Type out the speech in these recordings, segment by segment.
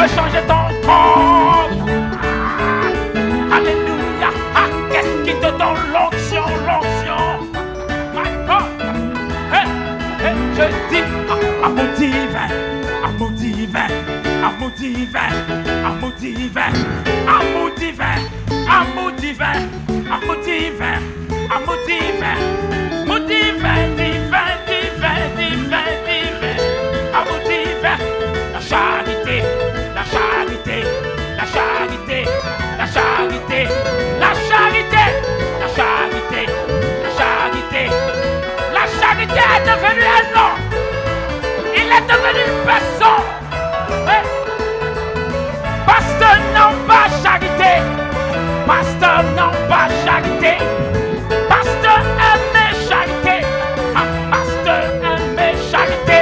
peut changer ton corps. Alléluia. Ah, qu'est-ce qui te donne l'onction, l'onction? My God. Hey, hey, je dis amour divin, amour divin, amour divin, amour divin, amour divin, amour divin, amour divin, amour divin, amour divin, divin, divin, divin, divin, amour divin, la charité, la charité, la charité, la charité, la charité, la charité, la charité, la charité est devenue un nom. Il est devenu une personne. Ouais. Pasteur, non pas charité. Pasteur, non pas charité. Pasteur, aimé charité. Ah, pasteur, aimé charité.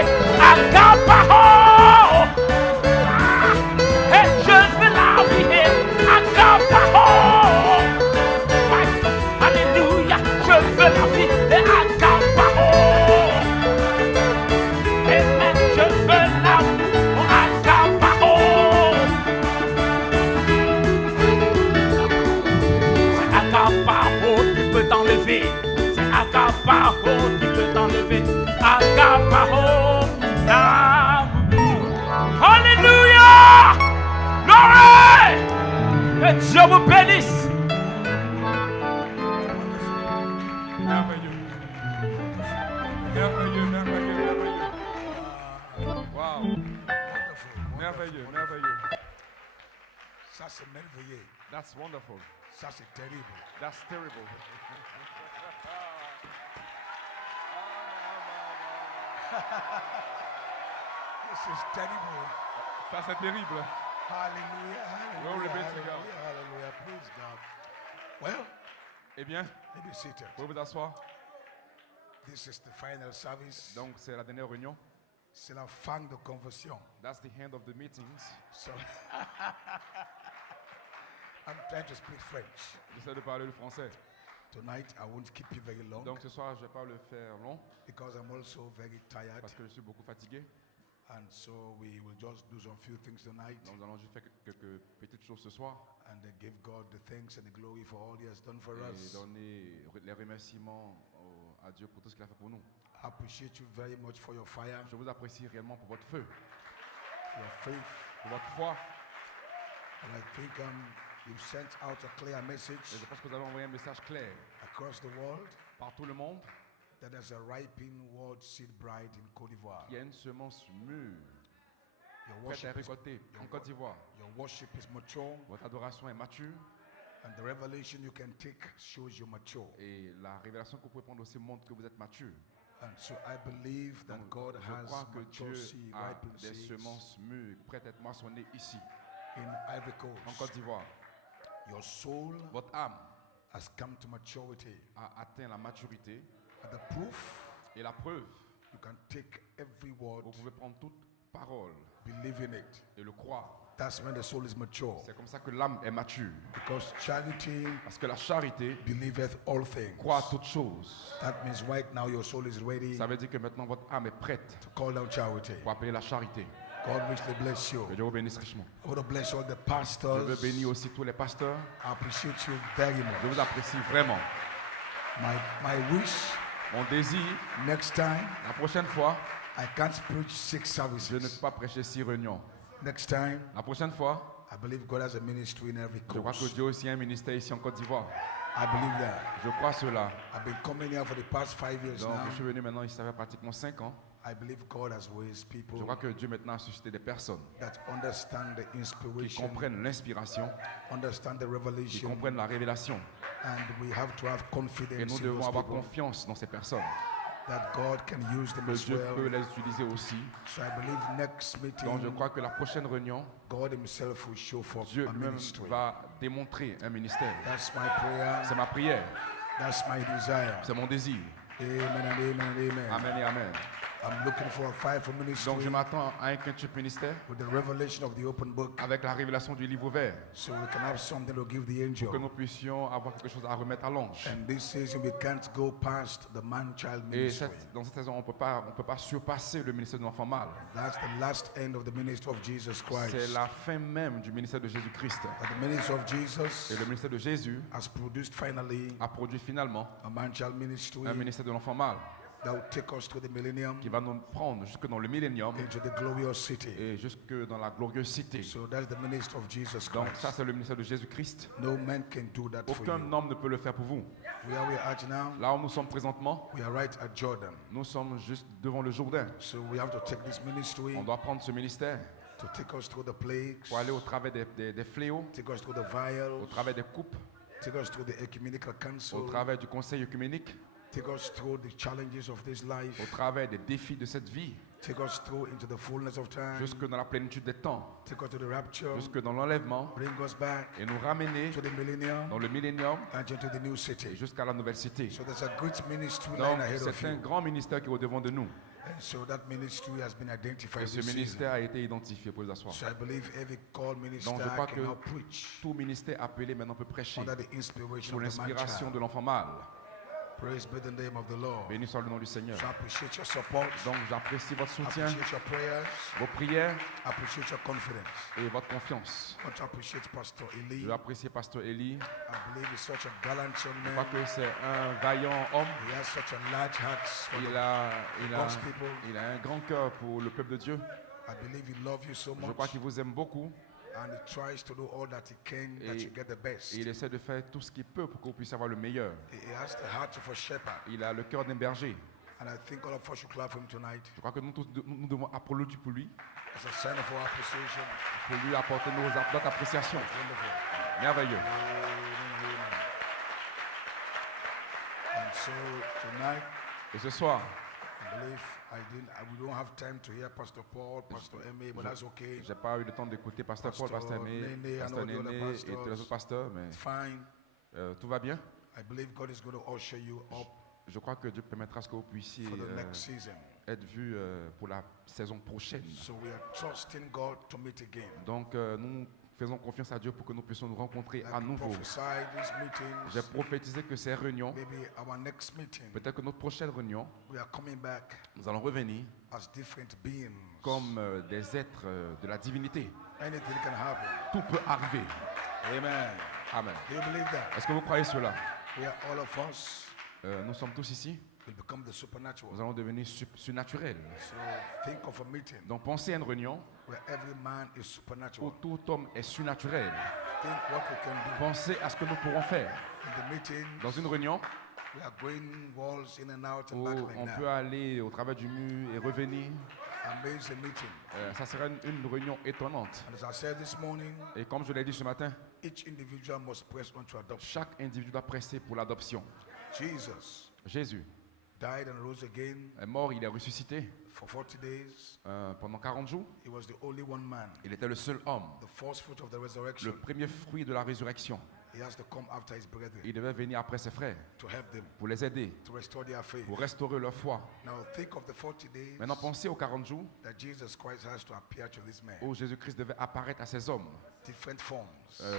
Agapao. Ah, et je veux la vie. Agapao. Alléluia, je veux la vie. Et agapao. Amen, je veux la vie. Agapao. C'est agapao qui peut t'enlever. C'est agapao qui peut t'enlever. Agapao. Alléluia. Glory. Que Dieu vous bénisse. Merveilleux. Merveilleux, merveilleux, merveilleux. Wow. Merveilleux, merveilleux. Ça c'est merveilleux. That's wonderful. Ça c'est terrible. That's terrible. This is terrible. Ça c'est terrible. Hallelujah. Glory Hallelujah. be to God. Hallelujah. Hallelujah. Praise God. Well, Eh bien, be seated. vous pouvez vous asseoir. This is the final service. Donc, c'est la dernière réunion. C'est la fin de conversion. That's the end of the meetings. So I'm trying to speak French. J'essaie de parler le français. Tonight I won't keep you very long Donc, ce soir, je ne vais pas le faire long because I'm also very tired. parce que je suis beaucoup fatigué. And so we will just do some few things tonight Donc, nous allons juste faire quelques petites choses ce soir and give God the thanks and the glory for all He has done for et us. donner les remerciements à Dieu pour tout ce qu'il a fait pour nous. I appreciate you very much for your fire, Je vous apprécie réellement pour votre feu, for your faith. pour votre foi. And I think you've sent out a clear message Et je pense que vous avez envoyé un message clair across the world par tout le monde. that there's a ripening world seed bride in Côte d'Ivoire. Il y a une semence mûre, Your prête à worship, récolter en Côte d'Ivoire. your worship is mature, Votre adoration est mature and the revelation you can take shows you're mature. et la révélation que vous pouvez prendre aussi montre que vous êtes mature. And so I believe that Donc, God je has crois que mature Dieu seed, a ripened des seeds semences mûres prêtes à être moissonnées ici, in Ivory en Coast. Côte d'Ivoire. Your soul Votre âme has come to maturity. a atteint la maturité And the proof, et la preuve, you can take every word, vous pouvez prendre toute parole believe in it. et le croire. That's when the soul is mature. C'est comme ça que l'âme est mature. Because charity Parce que la charité believeth all things. croit à toutes choses. That means right now your soul is ready Ça veut dire que maintenant votre âme est prête to call down charity. pour appeler la charité. God richly bless you. Que Dieu vous bénisse richement. I want to bless all the Je veux pastors. bénir aussi tous les pasteurs. I appreciate you very Je much. vous apprécie vraiment. My wish Mon désir, next time, la prochaine fois, I can't preach 6 je ne peux services. pas prêcher 6 réunions. Next time, La prochaine fois, I believe God has a ministry in every je crois que coast. Dieu aussi a un ministère ici en Côte d'Ivoire. I believe that. Je crois cela. I've been coming here for the past 5 years Donc, je suis now. venu maintenant, il fait pratiquement 5 ans. I believe God has raised Je people crois que Dieu maintenant a suscité des personnes that understand the qui inspiration, comprennent l'inspiration, understand the qui revelation, comprennent la révélation. and we have to have Et confidence nous in devons those avoir people confiance dans ces personnes. that God can use them Que as Dieu peut well. les utiliser aussi. So I believe next Donc je meeting, crois que la prochaine réunion, God Himself will show forth Dieu a même ministry. va démontrer un ministère. That's my prayer. C'est ma prière, That's my desire. c'est mon désir. Amen and amen and amen. Amen et amen. I'm looking for a fivefold Donc ministry je m'attends à un quintuple ministère with the revelation of the open book, avec la révélation du livre ouvert, so we can have something to give the pour que nous angel. puissions avoir quelque chose à remettre à l'ange. And this season we can't go past the man-child Et ministry. dans cette saison, on peut pas surpasser le ministère de l'enfant mâle. That's the last end of the ministry of Jesus Christ. C'est la fin même du ministère de Jésus-Christ. That the ministry of Jesus Et le ministère de Jésus has produced finally a produit finalement a man-child ministry un ministère de l'enfant mâle that will take us to the millennium, qui va nous prendre jusque dans le millénium into the glorious city. et jusque dans la glorieuse cité. So that's the ministry of Jesus Donc Christ. ça, c'est le ministère de Jésus-Christ. No man can do that for Aucun you. homme ne peut le faire pour vous. Where we are at now, Là où nous sommes présentement, we are right at Jordan. nous sommes juste devant le Jourdain. So we have to take this ministry On doit prendre ce ministère to take us through the plagues, pour aller au travers des fléaux, take us through the au vials, travers des coupes, take us through the ecumenical au council, travers du conseil œcuménique, take us through the challenges of this au life, travers des défis de cette vie, take us through into the fullness of time, jusque dans la plénitude des temps, take us to the rapture, jusque dans l'enlèvement, bring us back et nous ramener to the millennium dans le millénium and into the new et city. jusqu'à la nouvelle cité. So there's a great ministry Donc line ahead of c'est un you. grand ministère qui est au devant de nous. And so that ministry has been Et identified ce this season. ministère a été identifié pour les asseoir. So I believe every called minister Donc je crois can que now preach tout ministère appelé maintenant peut prêcher under the inspiration sous of the man l'inspiration child. de l'enfant mâle. Praise be the name of the Lord. Béni soit le nom du Seigneur. So I appreciate your support. Donc j'apprécie votre soutien, Appreciate your prayers. vos prières Appreciate your confidence. et votre confiance. I want to appreciate Pastor Eli. Je veux apprécier Pasteur Eli. I believe he's such a gallant young Je crois man. que c'est un vaillant homme. He has such a large heart for Il God's people. a un grand cœur pour le peuple de Dieu. I believe he loves you so Je much. crois qu'il vous aime beaucoup And he tries to do all that he can that Et- you get the best. et il essaie de faire tout ce qu'il peut pour que vous puissiez avoir le meilleur. He has the heart of a shepherd. Il a le cœur d'un berger. And I think all of us should clap for him tonight Je crois que nous tous nous devons applaudir pour lui, as a sign of our appreciation. pour lui apporter notre appréciation. Wonderful. Merveilleux. Amen. And so tonight, Et ce soir, I believe we don't have time to hear Pastor Paul, Pastor Emmy, but that's okay. j'ai pas eu le temps d'écouter Pasteur Paul, Pasteur Pasteur Aimé, Néné, Pasteur and all the other Néné et pastors. tous les autres pasteurs, mais It's fine. tout va bien. I believe God is going to usher you up Je crois que Dieu permettra à ce que vous puissiez for the next season. être vus pour la saison prochaine. So we are trusting God to meet again. Donc nous faisons confiance à Dieu pour que nous puissions nous rencontrer Like à we nouveau. prophesied these J'ai meetings, prophétisé que ces réunions, maybe our next meeting, peut-être que notre prochaine réunion, we are coming back nous allons revenir as different beings. comme des êtres de la divinité. Anything can happen. Tout peut arriver. Amen. Amen. Do you believe that? Est-ce que vous croyez cela? We are all of us Nous sommes tous ici. will become the supernatural. Nous allons devenir surnaturels. So think of a meeting Donc pensez à une réunion where every man is où supernatural. tout homme est surnaturel. Think what we can do. Pensez à ce que nous pourrons faire. In the meeting, Dans une réunion we are going walls in and out and où back on like peut that. aller au travers du mur et revenir, Amazing meeting. ça sera une réunion étonnante. And as I said this morning, Et comme je l'ai dit ce matin, each individual must press on to adoption. chaque individu doit presser pour l'adoption. Jesus Jésus died and rose again est mort, il est ressuscité for 40 days. pendant 40 jours. He was the only one man, Il était le seul homme, the first fruit of the le resurrection. premier fruit de la résurrection. He has to come after his brethren Il devait venir après ses frères to help them, pour les aider, to restore their faith. pour restaurer leur foi. Now think of the 40 days Maintenant, pensez aux 40 jours that Jesus Christ has to appear to this man. où Jésus-Christ devait apparaître à ces hommes Different forms.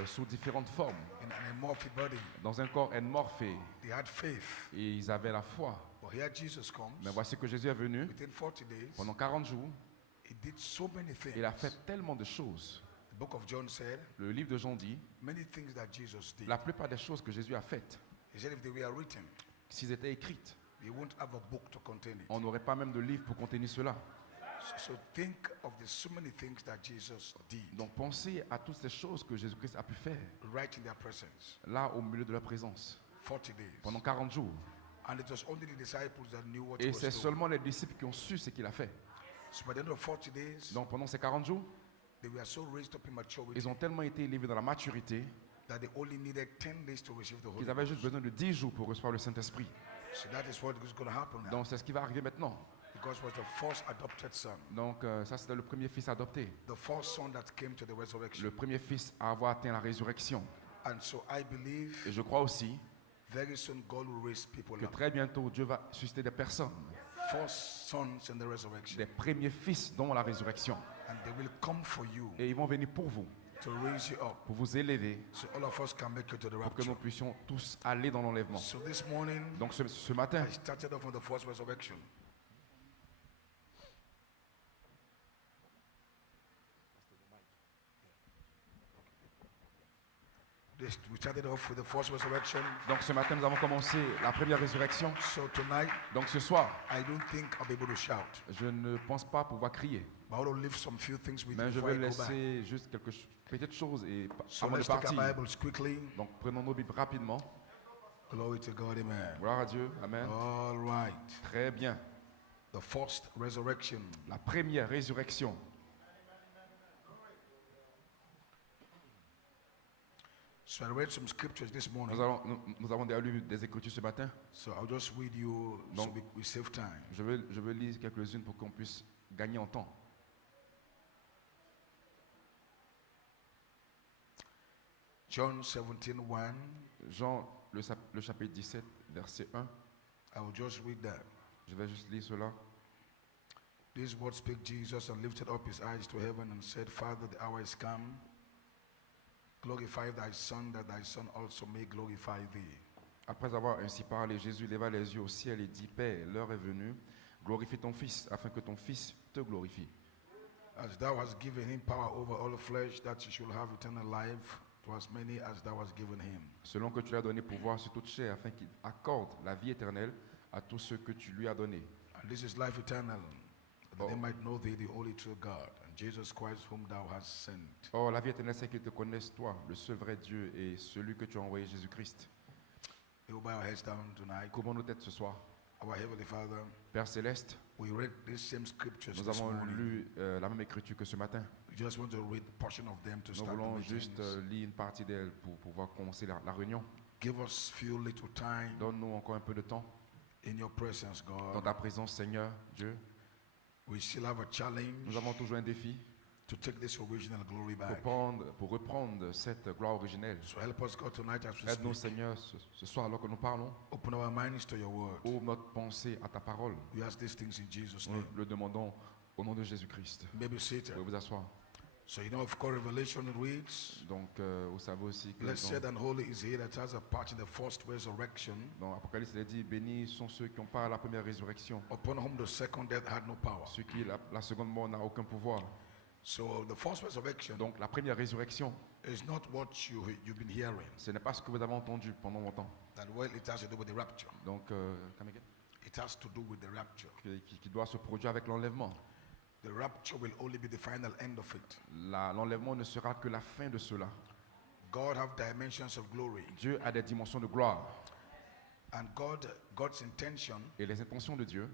sous différentes formes, In an amorphic body. dans un corps enmorphé, They had faith. et ils avaient la foi. But here Jesus comes. Mais voici que Jésus est venu Within 40 days, pendant 40 jours. he did so many things. Il a fait tellement de choses. The book of John said, Le livre de Jean dit, many things that Jesus did. la plupart des choses que Jésus a faites, He said if they were written, s'ils étaient écrites, they won't have a book to contain it. on n'aurait pas même de livre pour contenir cela. So think of the so many things that Jesus did Donc pensez à toutes ces choses que Jésus-Christ a pu faire, right in their presence. là au milieu de leur présence, 40 days. pendant 40 jours. And it was only the disciples that knew what he Et was c'est doing. seulement les disciples qui ont su ce qu'il a fait. So by the end of 40 days, Donc pendant ces 40 jours, they were so raised up in maturity ils ont tellement été élevés dans la maturité that they only needed 10 days to receive the Holy qu'ils avaient juste Ghost. besoin de 10 jours pour recevoir le Saint-Esprit. So that is what is going to happen now. Donc c'est ce qui va arriver maintenant. Because he was the first adopted son. Donc ça c'était le premier fils adopté, The first son that came to the resurrection. le premier fils à avoir atteint la résurrection. And so I believe Et je crois aussi very soon God will raise people que up. très bientôt Dieu va susciter des personnes first sons in the resurrection. des premiers fils dans la résurrection. And they will come for you Et ils vont venir pour vous, to raise you up. pour vous élever, So all of us can make it to the pour que nous rapture. puissions tous aller dans l'enlèvement. So this morning, Donc ce matin, I started off on the first resurrection. We started off with the first resurrection. donc ce matin, nous avons commencé la première résurrection. So tonight, Donc ce soir, I don't think I'll be able to shout. je ne pense pas pouvoir crier, But I want to leave some few things with you mais je before vais I go back. laisser juste quelques petites choses et So avant de let's take our partir. Bibles quickly. Donc prenons nos Bibles rapidement. Glory to God, amen. Gloire à Dieu. Amen. All right. Très bien. The first resurrection. La première résurrection. So I read some scriptures this morning. Nous avons déjà lu des écritures ce matin. So I'll just read you so Donc, we save time. Je veux lire quelques-unes pour qu'on puisse gagner en temps. John 17:1. Jean, le chapitre 17, verset 1. I will just read that. Je vais juste lire cela. These words speak Jesus and lifted up his eyes to heaven and said, Father, the hour is come. Glorify thy Son, that thy Son also may glorify thee. Après avoir ainsi parlé, Jésus leva les yeux au ciel et dit, Père, l'heure est venue, glorifie ton Fils, afin que ton Fils te glorifie. As thou hast given him power over all flesh, that he should have eternal life, to as many as thou hast given him. Selon que tu lui as donné pouvoir sur toute chair, afin qu'il accorde la vie éternelle à tous ceux que tu lui as donnés. And this is life eternal, that they Oh. might know thee, the only true God, and Jesus Christ, whom thou hast sent. Or, la vie éternelle, c'est qu'ils te connaissent, toi, le seul vrai Dieu et celui que tu as envoyé, Jésus-Christ. We will bow our heads down tonight. Couvrons nos têtes ce soir. Our Heavenly Father, Père Céleste, we read these same scriptures nous this avons morning. lu la même écriture que ce matin. We just want to read a portion of them to Nous start the voulons meetings. juste lire une partie d'elle pour pouvoir commencer la réunion. Give us few little time Donne-nous encore un peu de temps. in your presence, Dans God. ta présence, Seigneur, Dieu, We still have a challenge nous avons toujours un défi to take this original glory pour, back. pour reprendre cette gloire originelle. So help us, God, tonight as we Aide-nous, speak. Seigneur, ce soir, alors que nous parlons, Open our minds to your word. ouvre notre pensée à ta parole. We ask these things in Jesus' Nous name. le demandons au nom de Jésus-Christ. Maybe Vous seated. pouvez vous asseoir. So you know, of course, Revelation reads, Donc, vous savez aussi que blessed and holy is he that has a part in the first resurrection, dans Apocalypse, il est dit, bénis sont ceux qui ont part à la première résurrection, upon whom the second death had no power. ceux qui, la seconde mort n'a aucun pouvoir. So the first resurrection Donc, la première résurrection, is not what you've been hearing. ce n'est pas ce que vous avez entendu pendant longtemps. That well, it has to do with the rapture. Donc, come again? It has to do with the rapture. Qui doit se produire avec l'enlèvement. The rapture will only be the final end of it. L'enlèvement ne sera que la fin de cela. God have dimensions of glory, Dieu a des dimensions de gloire. and God's intention Et les intentions de Dieu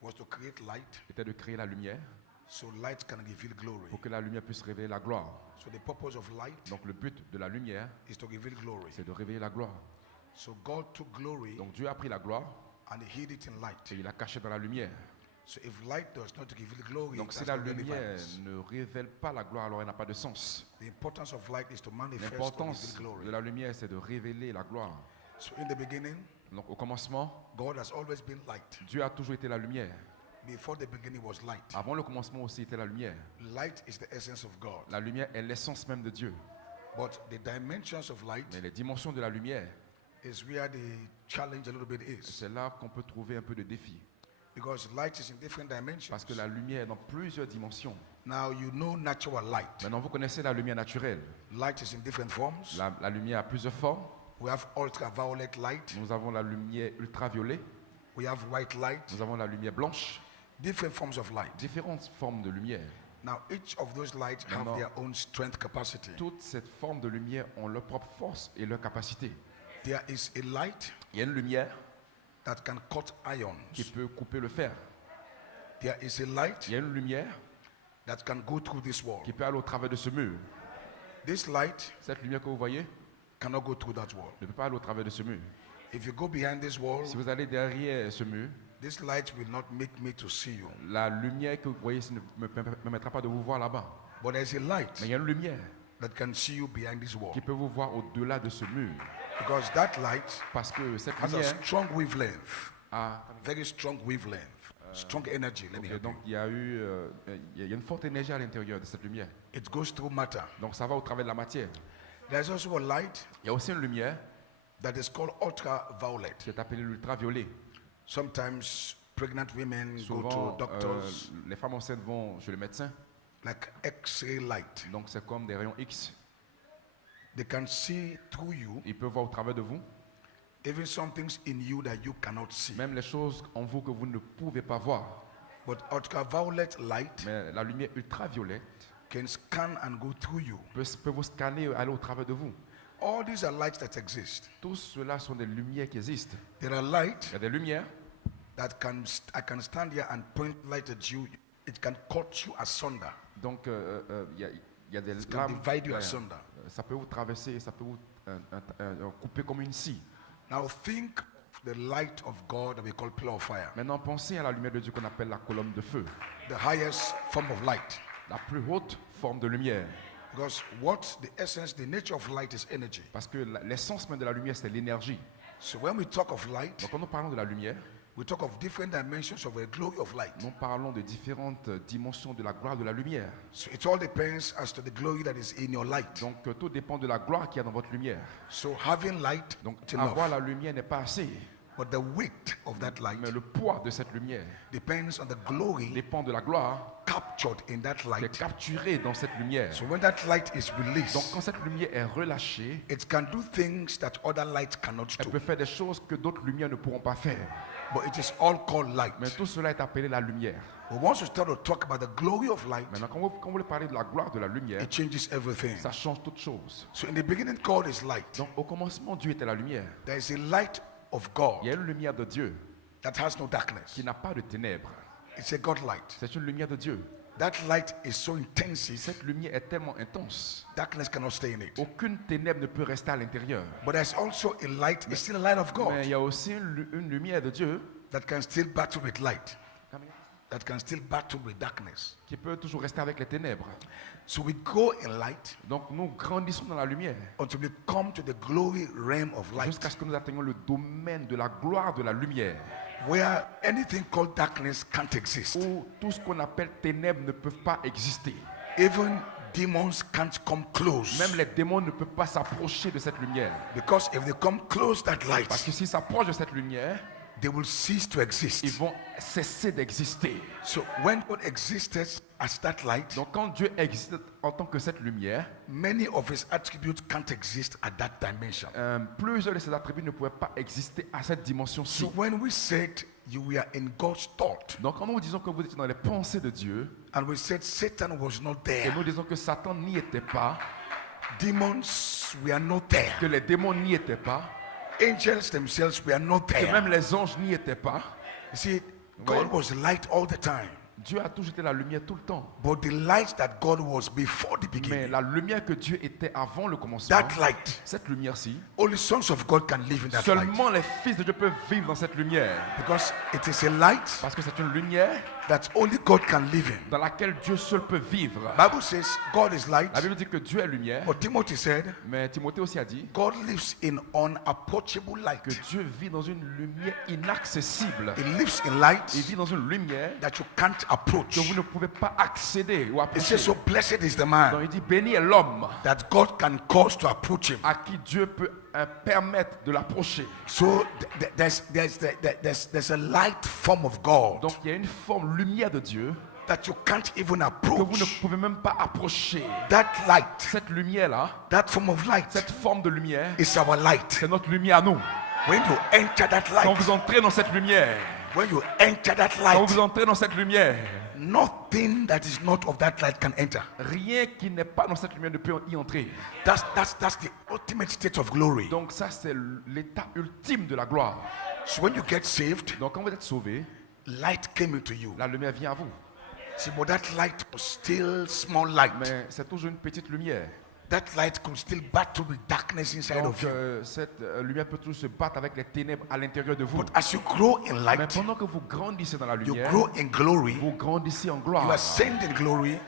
was to create light, étaient de créer la lumière so light can reveal glory. pour que la lumière puisse révéler la gloire. So the purpose of light Donc, le but de la lumière, is to reveal glory. c'est de révéler la gloire. So God took glory Donc, Dieu a pris la gloire and he hid it in light. et il l'a caché dans la lumière. So if light does not reveal glory, Donc it si has la no lumière relevance. ne révèle pas la gloire, alors elle n'a pas de sens. The importance of light is to manifest to L'importance reveal glory. de la lumière, c'est de révéler la gloire. So in the beginning, Donc au commencement, God has always been light. Dieu a toujours été la lumière. Before the beginning was light. Avant le commencement aussi était la lumière. Light is the essence of God. La lumière est l'essence même de Dieu. But the dimensions of light Mais les dimensions de la lumière, is where the challenge a little bit is. c'est là qu'on peut trouver un peu de défi. Because light is in different dimensions. Parce que la lumière est dans plusieurs dimensions. Now you know natural light. Maintenant, vous connaissez la lumière naturelle. Light is in different forms. La lumière a plusieurs formes. We have ultraviolet light. Nous avons la lumière ultraviolet. We have white light. Nous avons la lumière blanche. Different forms of light. Différentes formes de lumière. Now each of those lights have Maintenant, their own strength capacity. Toutes ces formes de lumière ont leur propre force et leur capacité. There is a light Il y a une lumière that can cut qui ions. peut couper le fer. There is a light Il y a une lumière that can go through this wall. qui peut aller au travers de ce mur. This light Cette lumière que vous voyez cannot go through that wall. ne peut pas aller au travers de ce mur. If you go behind this wall, Si vous allez derrière ce mur, this light will not make me to see you. la lumière que vous voyez ne me permettra pas de vous voir là-bas. But there's a light Mais il y a une lumière that can see you behind this wall. qui peut vous voir au-delà de ce mur. Because that light Parce que cette has a lumière strong wavelength, a very strong wavelength. strong energy. Let me Et help donc you. il y a une forte énergie à l'intérieur de cette lumière. It goes through matter. Donc ça va au travers de la matière. There's also a light Il y a aussi une lumière that is called ultraviolet. qui est appelée l'ultraviolet. Sometimes pregnant women go Souvent, to doctors les femmes enceintes vont chez le médecin. like X-ray light. Donc c'est comme des rayons X. They can see through you, Ils peuvent voir au travers de vous, even some things in you that you cannot see. même les choses en vous que vous ne pouvez pas voir. But ultraviolet light Mais la lumière ultraviolette can scan and go through you. peut vous scanner et aller au travers de vous. All these are lights that exist. Tous ceux-là sont des lumières qui existent. There are lights Il y a des lumières. that I can stand here and point light at you. It can cut you asunder. Donc il y a des It can lames. divide you Ouais, asunder. ça peut vous traverser, ça peut vous couper comme une scie. Now think of the light of God that we call pillar of fire. Maintenant, pensez à la lumière de Dieu qu'on appelle la colonne de feu. The highest form of light. La plus haute forme de lumière. Because what the essence, the nature of light is energy. Parce que l'essence même de la lumière, c'est l'énergie. So when we talk of light, Donc quand nous parlons de la lumière, we talk of different dimensions of the glory of light. nous parlons de différentes dimensions de la gloire de la lumière. So it all depends as to the glory that is in your light. Donc tout dépend de la gloire qu'il y a dans votre lumière. So having light, Donc it's avoir enough. la lumière n'est pas assez. But the weight of that light Mais le poids de cette lumière depends on the glory dépend de la gloire captured in that qui est light. capturée dans cette lumière. So when that light is Donc released, quand cette lumière est relâchée, it can do things that other lights cannot elle do. peut faire des choses que d'autres lumières ne pourront pas faire. But it is all called light. Mais tout cela est appelé la lumière. But once you start to talk about the glory of light, Maintenant, quand vous voulez parler de la gloire de la lumière, it changes everything. ça change toute chose. So in the beginning, God is light. Donc au commencement, Dieu était la lumière. There is a light of Il y a God une lumière de Dieu that has no darkness. qui n'a pas de ténèbres. It's a God light. C'est une lumière de Dieu. That light is so intensive, Cette lumière est tellement intense. darkness cannot stay in it. Aucune ténèbre ne peut rester à l'intérieur. But there's also a light, it's still a light of Mais God il y a aussi une lumière de Dieu that can still battle with light, that can still battle with darkness. qui peut toujours rester avec les ténèbres. So we go in light Donc nous grandissons dans la lumière until we come to the glory realm of light, jusqu'à ce que nous atteignions le domaine de la gloire de la lumière, where anything called darkness can't exist. où tout ce qu'on appelle ténèbres ne peuvent pas exister. Even demons can't come close. Même les démons ne peuvent pas s'approcher de cette lumière. Because if they come close to that Parce light, que s'ils s'approchent de cette lumière, they will cease to ils exist. vont cesser d'exister. So when God existed as that light, Donc quand Dieu existe en tant que cette lumière, many of his attributes can't exist at that dimension. plusieurs de ses attributs ne pouvaient pas exister à cette dimension-ci. So when we said you were in God's thought, Donc quand nous disons que vous étiez dans les pensées de Dieu, and we said Satan was not et there, nous disons que Satan n'y était pas, demons were not there, que les démons n'y étaient pas, angels themselves were not que there. même les anges n'y étaient pas, You see, God was light all the time. Dieu a toujours été la lumière tout le temps. But the light that God was before the Mais beginning, la lumière que Dieu était avant le commencement, that light, cette lumière-ci, only sons of God can live in that light. seulement les fils de Dieu peuvent vivre dans cette lumière. Because it is a light Parce que c'est une lumière that only God can live in. dans laquelle Dieu seul peut vivre. Bible says God is light, La Bible dit que Dieu est lumière, but Timothy said mais Timothée aussi a dit God lives in unapproachable light. que Dieu vit dans une lumière inaccessible. He lives in light Il vit dans une lumière that you can't approach. que vous ne pouvez pas accéder ou It approcher. says, so blessed is the Donc man il dit, béni est l'homme that God can cause to approach him. à qui Dieu peut permettre de l'approcher. So there's a light form of God Donc il y a une forme lumière de Dieu that you can't even que vous ne approach. pouvez même pas approcher. That light, Cette lumière-là, that form of light cette forme de lumière, is our light. c'est notre lumière à nous. When you enter that Quand light, vous entrez dans cette lumière, when you enter that quand light, vous entrez dans cette lumière, nothing that is not of that light can enter. rien qui n'est pas dans cette lumière ne peut y entrer. That's the ultimate state of glory. Donc ça, c'est l'état ultime de la gloire. So when you get saved, Donc quand vous êtes sauvé, light came into you. la lumière vient à vous. See, but that light was still small light. Mais c'est toujours une petite lumière. that light could still battle with darkness inside Donc of you. cette lumière peut toujours se battre avec les ténèbres à l'intérieur de vous. But as you grow in Mais light, pendant que vous grandissez dans la you lumière, grow in glory, vous grandissez en you gloire. ascend in glory,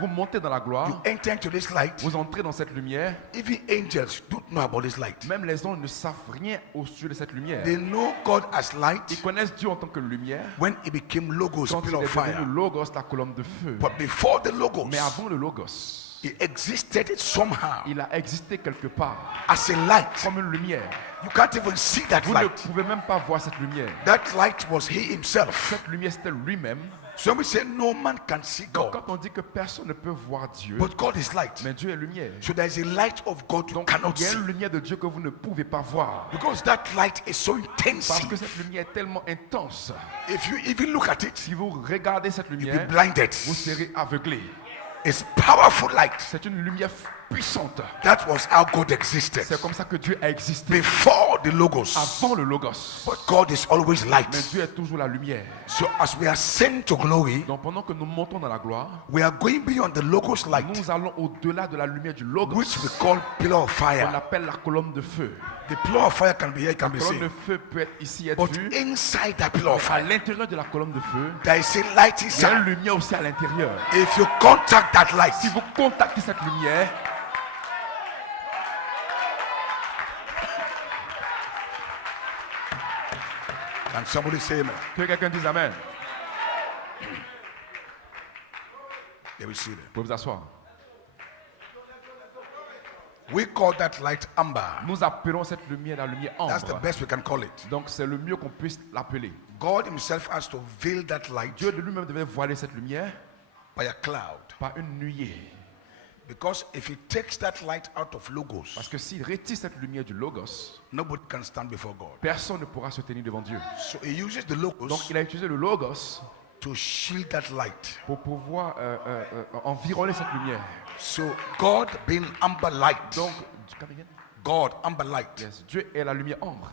Vous montez dans la gloire, you enter into this light. vous entrez dans cette lumière. Even angels don't know about this light. Même les anges ne savent rien au sujet de cette lumière. They know God as Ils light connaissent Dieu en tant que lumière. when he became Logos, Quand il pillar est of fire. devenu Logos, la colonne de feu. But before the Logos, Mais avant le Logos, he existed somehow il a existé quelque part as a light. comme une lumière. You can't even see that Vous ne light. pouvez même pas voir cette lumière. That light was he himself. Cette lumière, c'était lui-même. So we say no man can see Donc, God, quand on dit que personne ne peut voir Dieu, but God is light. mais Dieu est lumière. So there is a light of God you Donc, cannot il y a see. une lumière de Dieu que vous ne pouvez pas voir. Because that light is so Parce que intense. cette lumière est tellement intense. If you even look at it, Si vous regardez cette you'll lumière, be blinded. vous serez aveuglé. It's powerful light. C'est une lumière puissante. That was how God existed. C'est comme ça que Dieu a existé Before the Logos. avant le Logos. But God is always Mais light. Dieu est toujours la lumière. So as we ascend to glory, Donc pendant que nous montons dans la gloire, we are going beyond the Logos light, nous allons au-delà de la lumière du Logos, which we call pillar of qu'on fire. appelle la colonne de feu. The pillar of fire can be here, it can La be colonne de seen. feu peut être ici, être But vue. inside that pillar of À fire, l'intérieur de la colonne de feu, there is a light il y a une inside. lumière aussi à l'intérieur. If you contact that light, Si vous contactez cette lumière, can somebody say amen? que quelqu'un dise Amen. They will see them. Vous pouvez vous asseoir. We call that light amber. Nous appelons cette lumière la lumière That's the ambre. best we can call it. Donc c'est le mieux qu'on puisse l'appeler. God himself has to veil that light Dieu de lui-même devait voiler cette lumière by a cloud. par une nuée. Because if he takes that light out of Parce Logos, que s'il retire cette lumière du Logos, nobody can stand before God. personne ne pourra se tenir devant Dieu. So he uses the Donc Logos il a utilisé le Logos to shield that light. pour pouvoir environner cette lumière. So God being amber light, Donc, God amber light, yes, Dieu est la lumière ambre.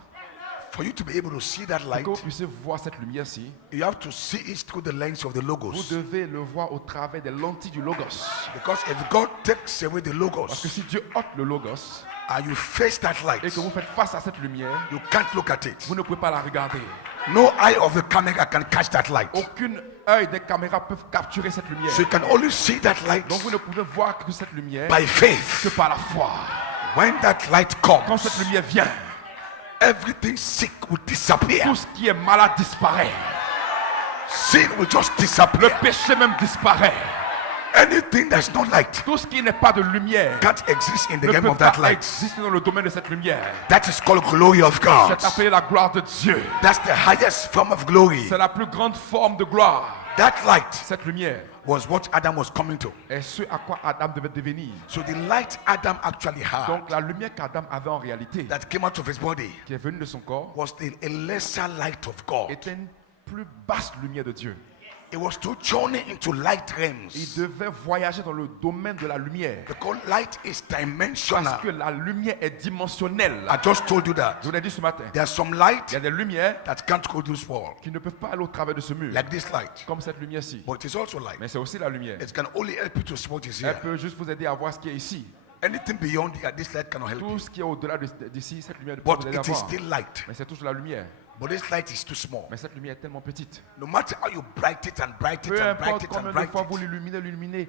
for you to be able to see that Pour light, que vous puissiez voir cette lumière-ci, you have to see it through the lens of the vous Logos. devez le voir au travers des lentilles du Logos. Because if God takes away the Parce que Logos si Dieu ôte le Logos and you face that light, et que vous faites face à cette lumière, you can't look at it. vous ne pouvez pas la regarder. No eye of the camera can catch that light. Aucun œil des caméras peut capturer cette lumière. So you can only see that light Donc vous ne pouvez voir que cette lumière by que faith. par la foi. When that light Quand comes, cette lumière vient, everything sick will disappear. tout ce qui est malade disparaît. Sin will just Le disappear. péché même disparaît. Anything that's not light Tout ce qui n'est pas de lumière can't exist in the ne game peut of that pas light. exister dans le domaine de cette lumière. That is called glory of God. C'est appelé la gloire de Dieu. That's the highest form of glory. C'est la plus grande forme de gloire. That light Cette lumière was what Adam was coming to. est ce à quoi Adam devait devenir. So the light Adam actually had Donc la lumière qu'Adam avait en réalité, that came out of his body qui est venue de son corps, was a lesser light of God. était une plus basse lumière de Dieu. It was to journey into light Il realms. devait voyager dans le domaine de la lumière. Because light is Parce dimensional. que la lumière est dimensionnelle. I just told you that. Je vous l'ai dit ce matin. There are some Il y light a des lumières that can't go through this wall, qui ne peuvent pas aller au travers de ce mur. like this light. Comme cette lumière-ci. But it is also light. Mais c'est aussi la lumière. It can only help you to see what is Elle here. peut juste vous aider à voir ce qui est ici. Anything beyond here, this light cannot help you. Tout ce qui est au-delà d'ici, cette lumière ne peut pas But vous aider à it is voir. still light. Mais c'est toujours la lumière. But this light is too small. Mais cette lumière est tellement petite. No matter how you bright it and bright it Peu and bright importe it and combien de bright fois vous it, l'illuminez,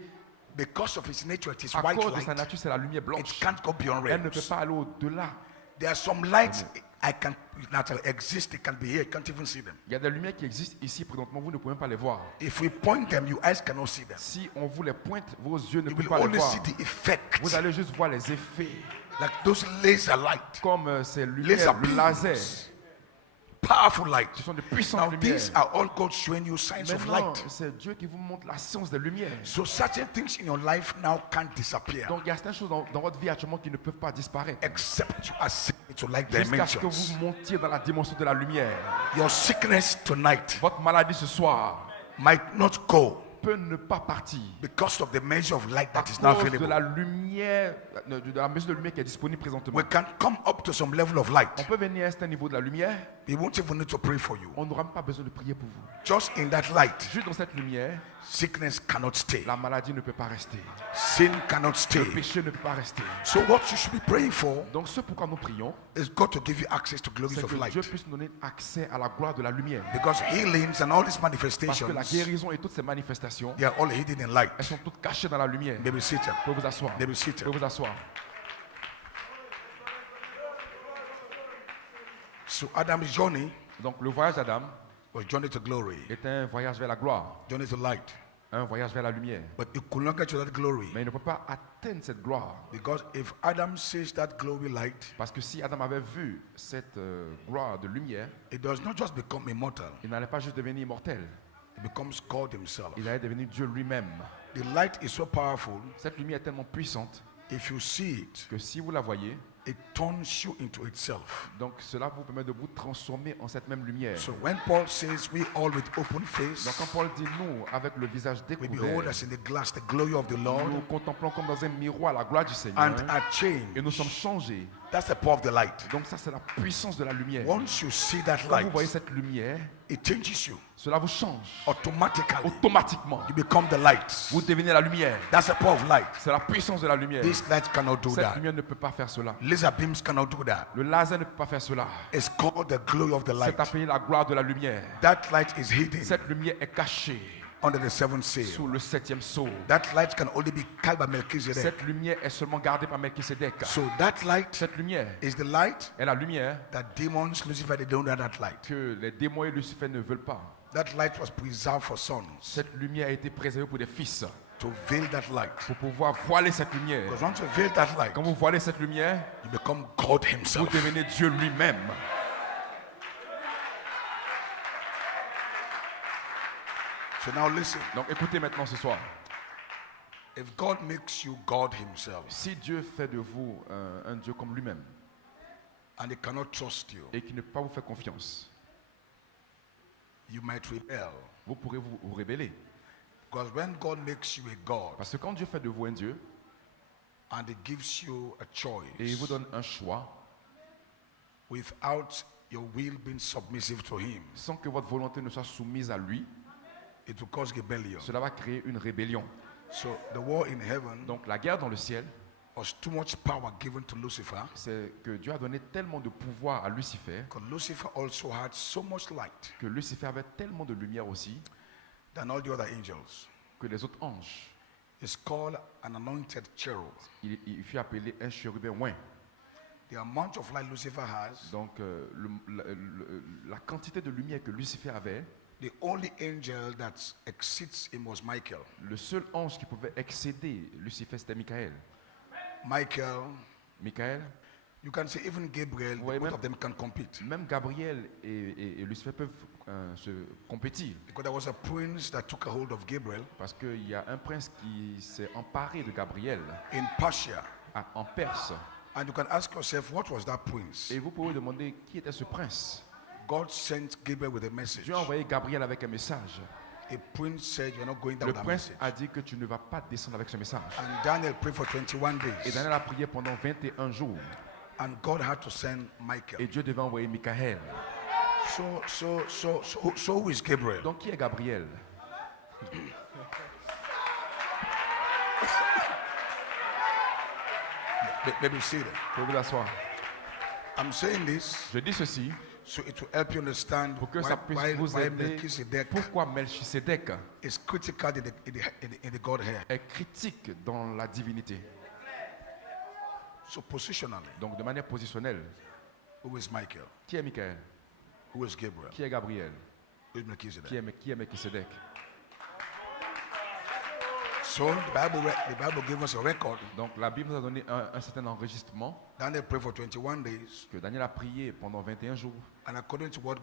because of its nature, it is à white cause de sa light. nature, c'est la lumière It blanche. can't go beyond Elle ne peut realms. pas aller au-delà. There are some lights I can naturally exist. It can be here. You can't even see them. Il y a des lumières qui existent ici présentement, vous ne pouvez même pas les voir. If we point them, your eyes cannot see them. Si on vous les pointe, vos yeux ne You peuvent will pas les only voir. see the effect, Vous allez juste voir les effets, like those laser light, comme ces laser lumières, le laser. beams, powerful light. Ce sont de puissantes Now lumières. these are all God showing you signs of Maintenant, light. c'est Dieu qui vous montre la science des lumières. So certain things in your life now can't disappear Donc il y a certaines choses dans votre vie actuellement qui ne peuvent pas disparaître. except you ascend into light Jusqu'à ce que dimensions. vous montiez dans la dimension de la lumière. Your sickness tonight Votre maladie ce soir might not go peut ne pas partir. because of the measure of light À that is now cause de la available. lumière, de la mesure de lumière qui est disponible présentement. We can come up to some level of light. On peut venir à un certain niveau de la lumière, We won't even need to pray for you. on n'aura même pas besoin de prier pour vous. Just in that light, Juste dans cette lumière, sickness cannot stay. la maladie ne peut pas rester. Sin cannot Le stay. péché ne peut pas rester. So what you should be praying for Donc ce pourquoi nous prions, is God to give you access to glories c'est of que light. Dieu puisse nous donner accès à la gloire de la lumière. Because healings and all these Parce que manifestations, la guérison et toutes ces manifestations, they are all hidden in light. elles sont toutes cachées dans la lumière. Maybe seated. Vous pouvez vous asseoir. Maybe Vous seated. pouvez vous asseoir. So Adam's journey Donc le voyage d'Adam was journey to glory, est un voyage vers la gloire, journey to light. un voyage vers la lumière. But he could not get to that glory. Mais il ne peut pas atteindre cette gloire. Because if Adam sees that glory light, Parce que si Adam avait vu cette gloire de lumière, it does not just become immortal, il n'allait pas juste devenir immortel, it becomes God himself. il allait devenir Dieu lui-même. The light is so powerful, Cette lumière est tellement puissante if you see it, que si vous la voyez, it turns you into itself. donc cela vous permet de vous transformer en cette même lumière. So when Paul says we all with open Donc face, quand Paul dit nous, avec le visage we behold découvert, as in the glass the glory of the Lord nous contemplons comme dans un miroir la gloire du Seigneur and are et nous sommes changed. changés. That's the power of the light. Donc ça c'est la puissance de la lumière. Once you see that Quand vous light, voyez cette lumière, it changes you cela vous change automatically. automatiquement. You become the light. Vous devenez la lumière. That's the power of light. C'est la puissance de la lumière. This light cannot do Cette that. lumière ne peut pas faire cela. Laser beams cannot do that. Le laser ne peut pas faire cela. It's called the glory of the light. C'est appelé la gloire de la lumière. That light is hidden Cette lumière est cachée under the seventh seal. sous le 7e sceau. That light can only be carried by Melchizedek. Cette lumière est seulement gardée par Melchisedec. So that light Cette lumière is the light est la lumière that demons, Lucifer, they don't know that light. que les démons et Lucifer ne veulent pas. That light was preserved for sons Cette lumière a été préservée pour des fils, to veil that light. pour pouvoir voiler cette lumière. Because once you veil that light, Quand vous voilez cette lumière, you become God vous himself. devenez Dieu lui-même. So now listen. Donc écoutez maintenant ce soir. If God makes you God himself Si Dieu fait de vous un Dieu comme lui-même and he cannot trust you, et qui ne peut pas vous faire confiance, you might rebel. vous pourrez vous rébeller. Because when God makes you a God Parce que quand Dieu fait de vous un Dieu and he gives you a et il vous choice donne un choix, without your will being submissive to him, sans que votre volonté ne soit soumise à lui, it will cause rebellion. cela va créer une rébellion. So the war in heaven Donc la guerre dans le ciel, was too much power given to Lucifer, c'est que Dieu a donné tellement de pouvoir à Lucifer because Lucifer also had so much light que Lucifer avait tellement de lumière aussi than all the other angels. que les autres anges. It's called an anointed cherub. Il fut appelé un chérubin oint. The amount of light Lucifer has, Donc la quantité de lumière que Lucifer avait, the only angel that exceeds him was Michael. le seul ange qui pouvait excéder Lucifer, c'était Michael. Michael, Michael, you can say even Gabriel, Ouais, both même- of them can compete. même Gabriel et Lucifer peuvent se compétir. Because there was a prince that took a hold of Gabriel Parce qu'il y a un prince qui s'est emparé de Gabriel in Persia. en Perse. And you can ask yourself, what was that prince? Et vous pouvez demander qui était ce prince. God sent Gabriel with a message. Dieu a envoyé Gabriel avec un message. A prince said, you're not going down Le with that prince message. a dit que tu ne vas pas descendre avec ce message. And Daniel prayed for 21 Et days. Daniel a prié pendant 21 jours. And God had to send Et Michael. Dieu devait envoyer Michael. So who is Gabriel? Donc qui est Gabriel? Maybe see that. Vous pouvez vous asseoir. I'm saying this Je dis ceci so it will help you understand pour que ça puisse vous why aider. Melchizedek Pourquoi Melchisedec is critical in the Godhead. est critique dans la divinité. So positionally, Donc de manière positionnelle, who is Michael? qui est Michael? Who is Gabriel? Qui est Gabriel? Who is Melchizedek? Qui est Melchisedec? So the Bible gave us a record. Donc la Bible nous a donné un certain enregistrement Daniel prayed for 21 days, que Daniel a prié pendant 21 jours. and according to what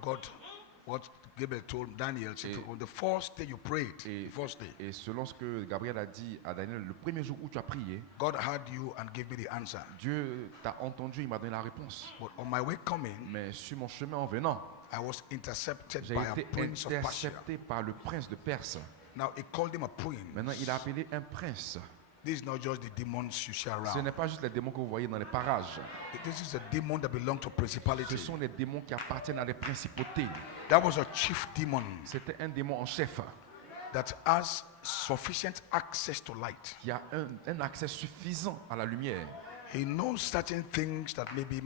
Gabriel told Daniel, said, Et- on the first day you prayed, Et, the first day, et selon ce que Gabriel a dit à Daniel, le premier jour où tu as prié, God heard you and gave me the answer. Dieu t'a entendu, il m'a donné la réponse. But on my way coming, Mais sur mon chemin en venant, I was intercepted j'ai by a été prince of Persia. intercepté par le prince de Perse. Now he called him a prince. Maintenant, il a appelé un prince. This is not just the demons you see Ce around. n'est pas juste les démons que vous voyez dans les parages. This is a demon that belongs to Ce principality. sont les démons qui appartiennent à des principautés. That was a chief demon. C'était un démon en chef. that has sufficient access to light. qui a un accès suffisant à la lumière. He knows certain things that maybe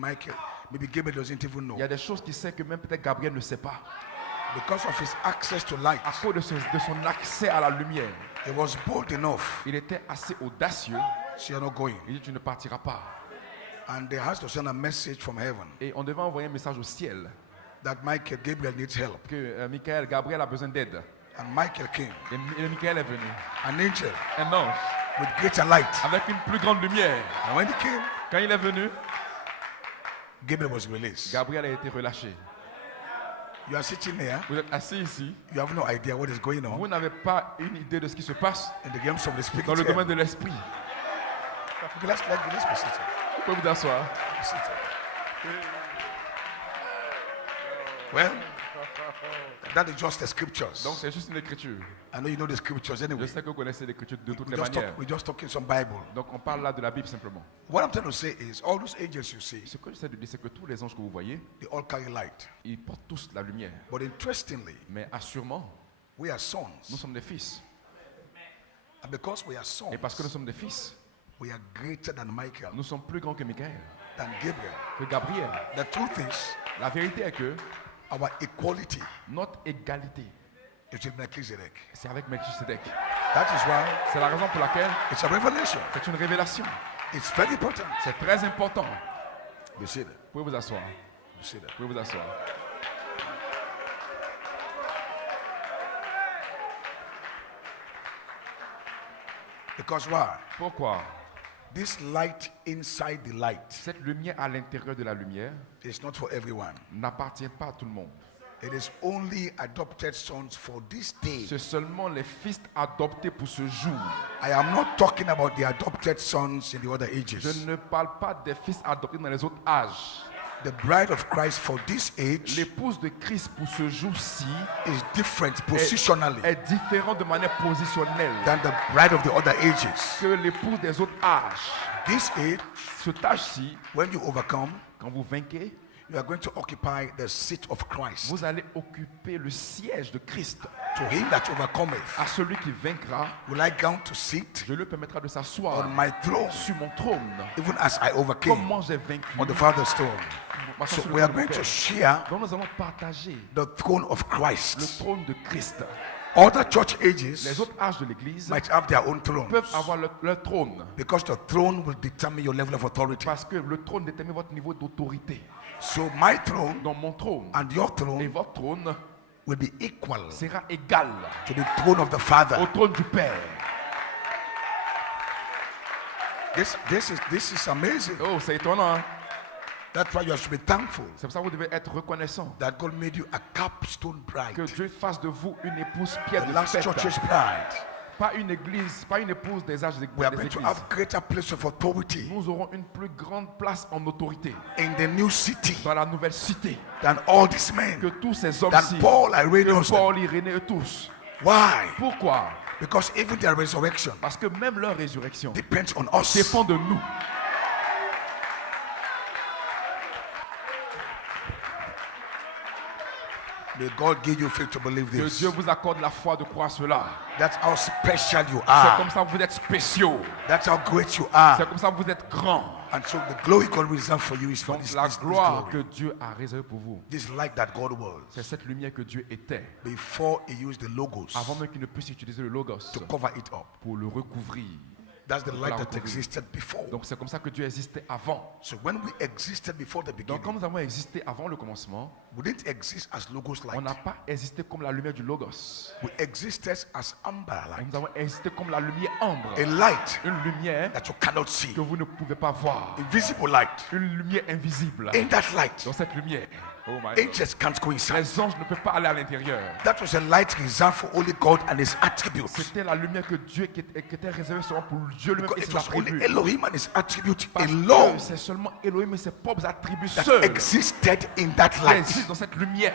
Gabriel doesn't even know. Il y a des choses qu'il sait que même peut-être Gabriel ne sait pas. Because of his access to light, À cause de son accès à la lumière, he was bold enough. il était assez audacieux. So you're not going. Il dit tu ne partiras pas. And they has to send a message from heaven Et on devait envoyer un message au ciel that Gabriel needs help. que Gabriel a besoin d'aide. And Michael came, Et Michael est venu. an angel Un ange with greater light. avec une plus grande lumière. And when he came, Quand il est venu, Gabriel was released. Gabriel a été relâché. You are sitting there, Vous êtes assis ici. you have no idea what is going Vous on n'avez pas une idée de ce qui se passe in the realms of the spirit. dans le domaine de l'esprit. Okay, let's be seated. Vous pouvez vous asseoir. Be seated. Well, that is just the scriptures. Donc c'est juste une écriture. I know you know the scriptures Je anyway. sais que vous connaissez l'écriture de toutes les manières. We're just talking some Bible. Donc on parle là de la Bible simplement. What I'm trying to say is, all those angels you see, Ce que j'essaie de dire, c'est que tous les anges que vous voyez, they all carry light. ils portent tous la lumière. But interestingly, Mais assurément, we are nous sons. sommes des fils. And because we are sons, Et parce que nous sommes des fils, we are greater than Michael, nous sommes plus grands que Michael, than Gabriel. que Gabriel. The truth is, La vérité est que our equality notre égalité, is with Melchizedek. c'est avec Melchisedec. That is why C'est la raison pour laquelle it's a revelation. c'est une révélation. It's very important. C'est très important. Be seated. Vous pouvez vous asseoir. Be seated. Vous pouvez vous asseoir. Because why? Pourquoi? This light inside the light Cette lumière à l'intérieur de la lumière is not for everyone. n'appartient pas à tout le monde. It is only adopted sons for this day. C'est seulement les fils adoptés pour ce jour. I am not talking about the adopted sons in the other Je ages. ne parle pas des fils adoptés dans les autres âges. The bride of Christ for this age L'épouse de Christ pour ce jour-ci is different positionally est différente de manière positionnelle than the bride of the other ages. que l'épouse des autres âges. This age, Cet âge-ci, when you overcome, quand vous vainquez, you are going to occupy the seat of Christ. vous allez occuper le siège de Christ. To him that overcometh, À celui qui vaincra, will I grant to sit je lui permettrai de s'asseoir on my throne, sur mon trône, even as I comme overcame moi j'ai vaincu. on the Father's throne. m'asseoir So sur le we are trône going du to Père. share Donc nous allons partager the throne of le Christ. trône de Christ. Other church Les ages autres âges de l'Église might have their own throne peuvent avoir leur trône, because the throne will determine your level of authority. parce que le trône détermine votre niveau d'autorité. So my throne Donc mon trône and your et throne votre trône will be equal sera égal to the throne of the au Father. trône du Père. This is amazing. Oh, c'est étonnant. Hein? That's why you should be thankful C'est pour ça que vous devez être reconnaissant that God made you a capstone bride, que Dieu fasse de vous une épouse pierre the de last fête. church's bride. Pas une église, pas une épouse des âges des We are des going to églises. have greater place of authority Nous aurons une plus grande place en autorité in the new city dans la nouvelle cité than all these men, que tous ces than hommes-ci, Paul, Irenaeus. Paul, Irénée et tous. Why? Pourquoi? Because even their resurrection Parce que même leur résurrection depends on us. dépend de nous. May God give you faith to believe Que this. Dieu vous accorde la foi de croire cela. That's how special you C'est are. comme ça que vous êtes spéciaux. That's how great you C'est are. comme ça que vous êtes grands. And so the glory God reserved for you is for Donc this, la this gloire glory. que Dieu a réservée pour vous, This light that God was c'est cette lumière que Dieu était before He used the logos avant même qu'il ne puisse utiliser le logos to cover it up. pour le recouvrir. That's the light that recouvrir. existed before. Donc c'est comme ça que Dieu existait avant. So when we existed before the Donc beginning, comme nous avons existé avant le commencement, we didn't exist as logos on light. n'a pas existé comme la lumière du logos. We existed as amber light, Nous avons existé comme la lumière ambre. a light Une lumière that you cannot see, que vous ne pouvez pas voir. invisible light. Une lumière invisible. In that light, Dans cette lumière, oh my God, angels can't go inside. les anges ne peuvent pas aller à l'intérieur. That was a light reserved for only God and His attributes. C'était la lumière que Dieu qui était réservée seulement pour Dieu lui-même Because et it ses was only attributs. Elohim and His attributes Parce alone que c'est seulement Elohim et ses propres attributs that seuls existed in that qui light. existent dans cette lumière.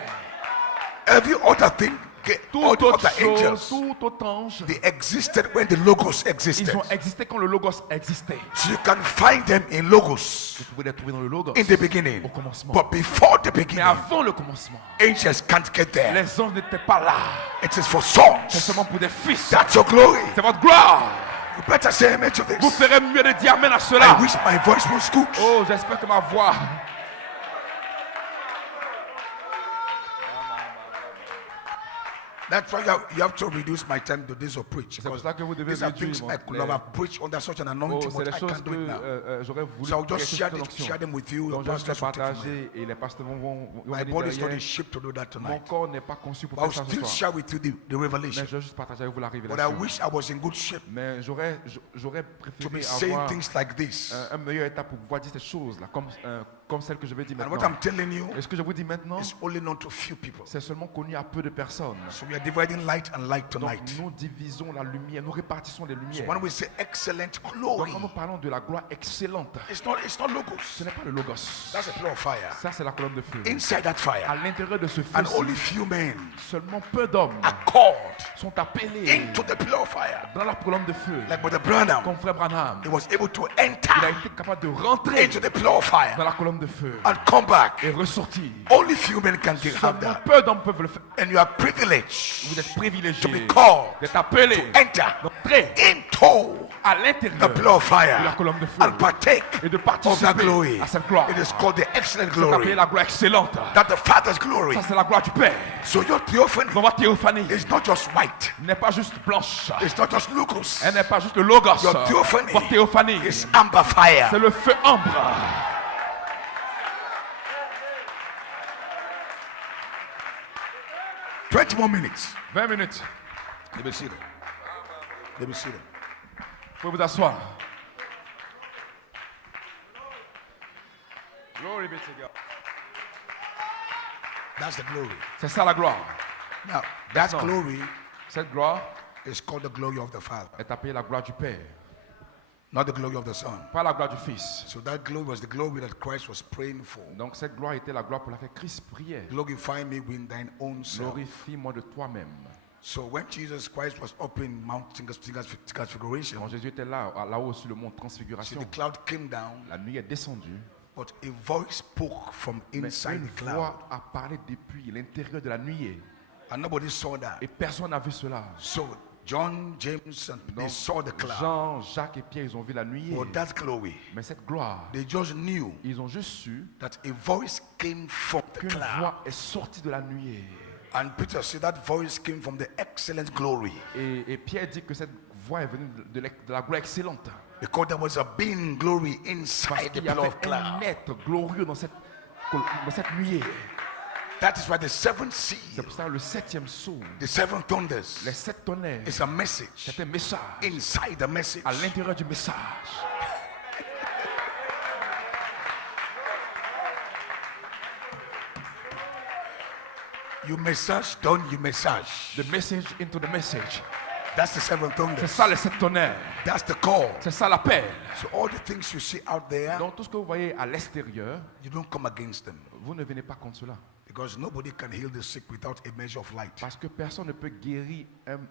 Every other thing Okay, Toute all the autre other chose, angels, tout autre ange, they existed when the Logos ils existed. ont existé quand le Logos existait. So you can find them in Logos Vous pouvez les trouver dans le Logos in the beginning. au commencement. But before the Mais beginning, avant le commencement, angels can't get there. les anges n'étaient pas là. It is for C'est sons. seulement pour des fils. That's your glory. C'est votre gloire. You better say amen to Vous this. ferez mieux de dire amen à cela. I wish my voice was good. Oh, j'espère que ma voix. That's why you have to reduce my time to this or preach. C'est pour Because ça que vous devez these are réduire things I could les- have preached under such an Oh, anointing, c'est but des I choses can't do it now. que j'aurais voulu So I'll just prêcher share, cette onction. share them with you. Donc The je vais pastors will take from me. partager et les pasteurs vont My venir body is not derrière. in shape to do that Mon tonight. corps n'est pas conçu pour But I'll faire ça ce still soir. share with you the Mais revelation. je vais juste partager avec vous la But I révélation. wish I was in good shape Mais j'aurais to be préféré saying avoir things like this. un meilleur état pour pouvoir dire ces choses-là, comme celle que je vais dire And what maintenant. I'm telling you Et ce que je vous dis maintenant, is only known to few people. c'est seulement connu à peu de personnes. So we are dividing light and light Donc tonight. nous divisons la lumière, nous répartissons les So lumières. when we say excellent Donc glory, quand nous parlons de la gloire excellente, it's not ce logos. n'est pas le logos. That's a pillar of fire. Ça, c'est la colonne de feu. Inside that À fire, l'intérieur de ce feu, and only few men seulement peu d'hommes are called sont appelés into the pillar of fire. dans la colonne de feu. Like Brother Branham, Comme frère Branham, he was able to il a enter été capable de rentrer into the pillar of fire dans la colonne de feu and come back. et ressortir. Only few men can have Seulement that. peu d'hommes peuvent le faire. And you are privileged Vous êtes to privilégiés be called d'être appelés to enter d'entrer into à the l'intérieur pillar of de la fire colonne de feu and partake et de of that participer glory. à cette gloire. It is called the excellent C'est appelé glory. la gloire excellente. That the Father's glory. Ça, c'est la gloire du Père. So your theophany Dans votre théophanie is not just white. n'est pas juste blanche. It's not just logos. Elle n'est pas juste le logos. Your theophany Votre théophanie, is amber fire. c'est le feu ambre. 20 more minutes. 20 minutes. Let me see them. Let me see them. Vous pouvez vous asseoir. Glory be to God. That's the glory. C'est ça la gloire. Now, that No. glory Cette gloire is called the glory of the Father, est appelée la gloire du Père, not the glory of the Son. pas la gloire du Fils. So that glory was the glory that Christ was praying for. Donc cette gloire était la gloire pour laquelle Christ priait. Glorify me with thine own self. Glorifie-moi de toi-même. So when Jesus Christ was up in Mount Transfiguration, Quand Jésus était là-haut sur le mont see Transfiguration, the cloud came down, la nuit est descendue, but a voice spoke from mais inside une the cloud. voix a parlé depuis l'intérieur de la nuée. And nobody saw that. Et personne n'a vu cela. So John, James, and they Donc, saw the cloud. Jean, Jacques et Pierre, ils ont vu la nuée. But that glory, Mais cette gloire, they just knew ils ont juste su that a voice came from the qu'une cloud. voix est sortie de la nuée. And Peter said that voice came from the excellent glory. Et Pierre dit que cette voix est venue de la gloire excellente. Because there was a being glory Parce inside the qu'il y pillar avait of un cloud. être glorieux dans cette nuée. That is why the seventh C'est seal, pour ça que le septième saut, the seven thunders, les 7 tonnerres, is a message. c'est un message. Inside the message, À l'intérieur du message. you message, don't you message. The message into the message. That's the seven C'est thunders. ça les 7 tonnerres. That's the call. C'est ça l'appel. So all the things you see out there, Donc tout ce que vous voyez à l'extérieur, you don't come against them. vous ne venez pas contre cela. Because nobody can heal the sick without a measure of light. Parce que personne ne peut guérir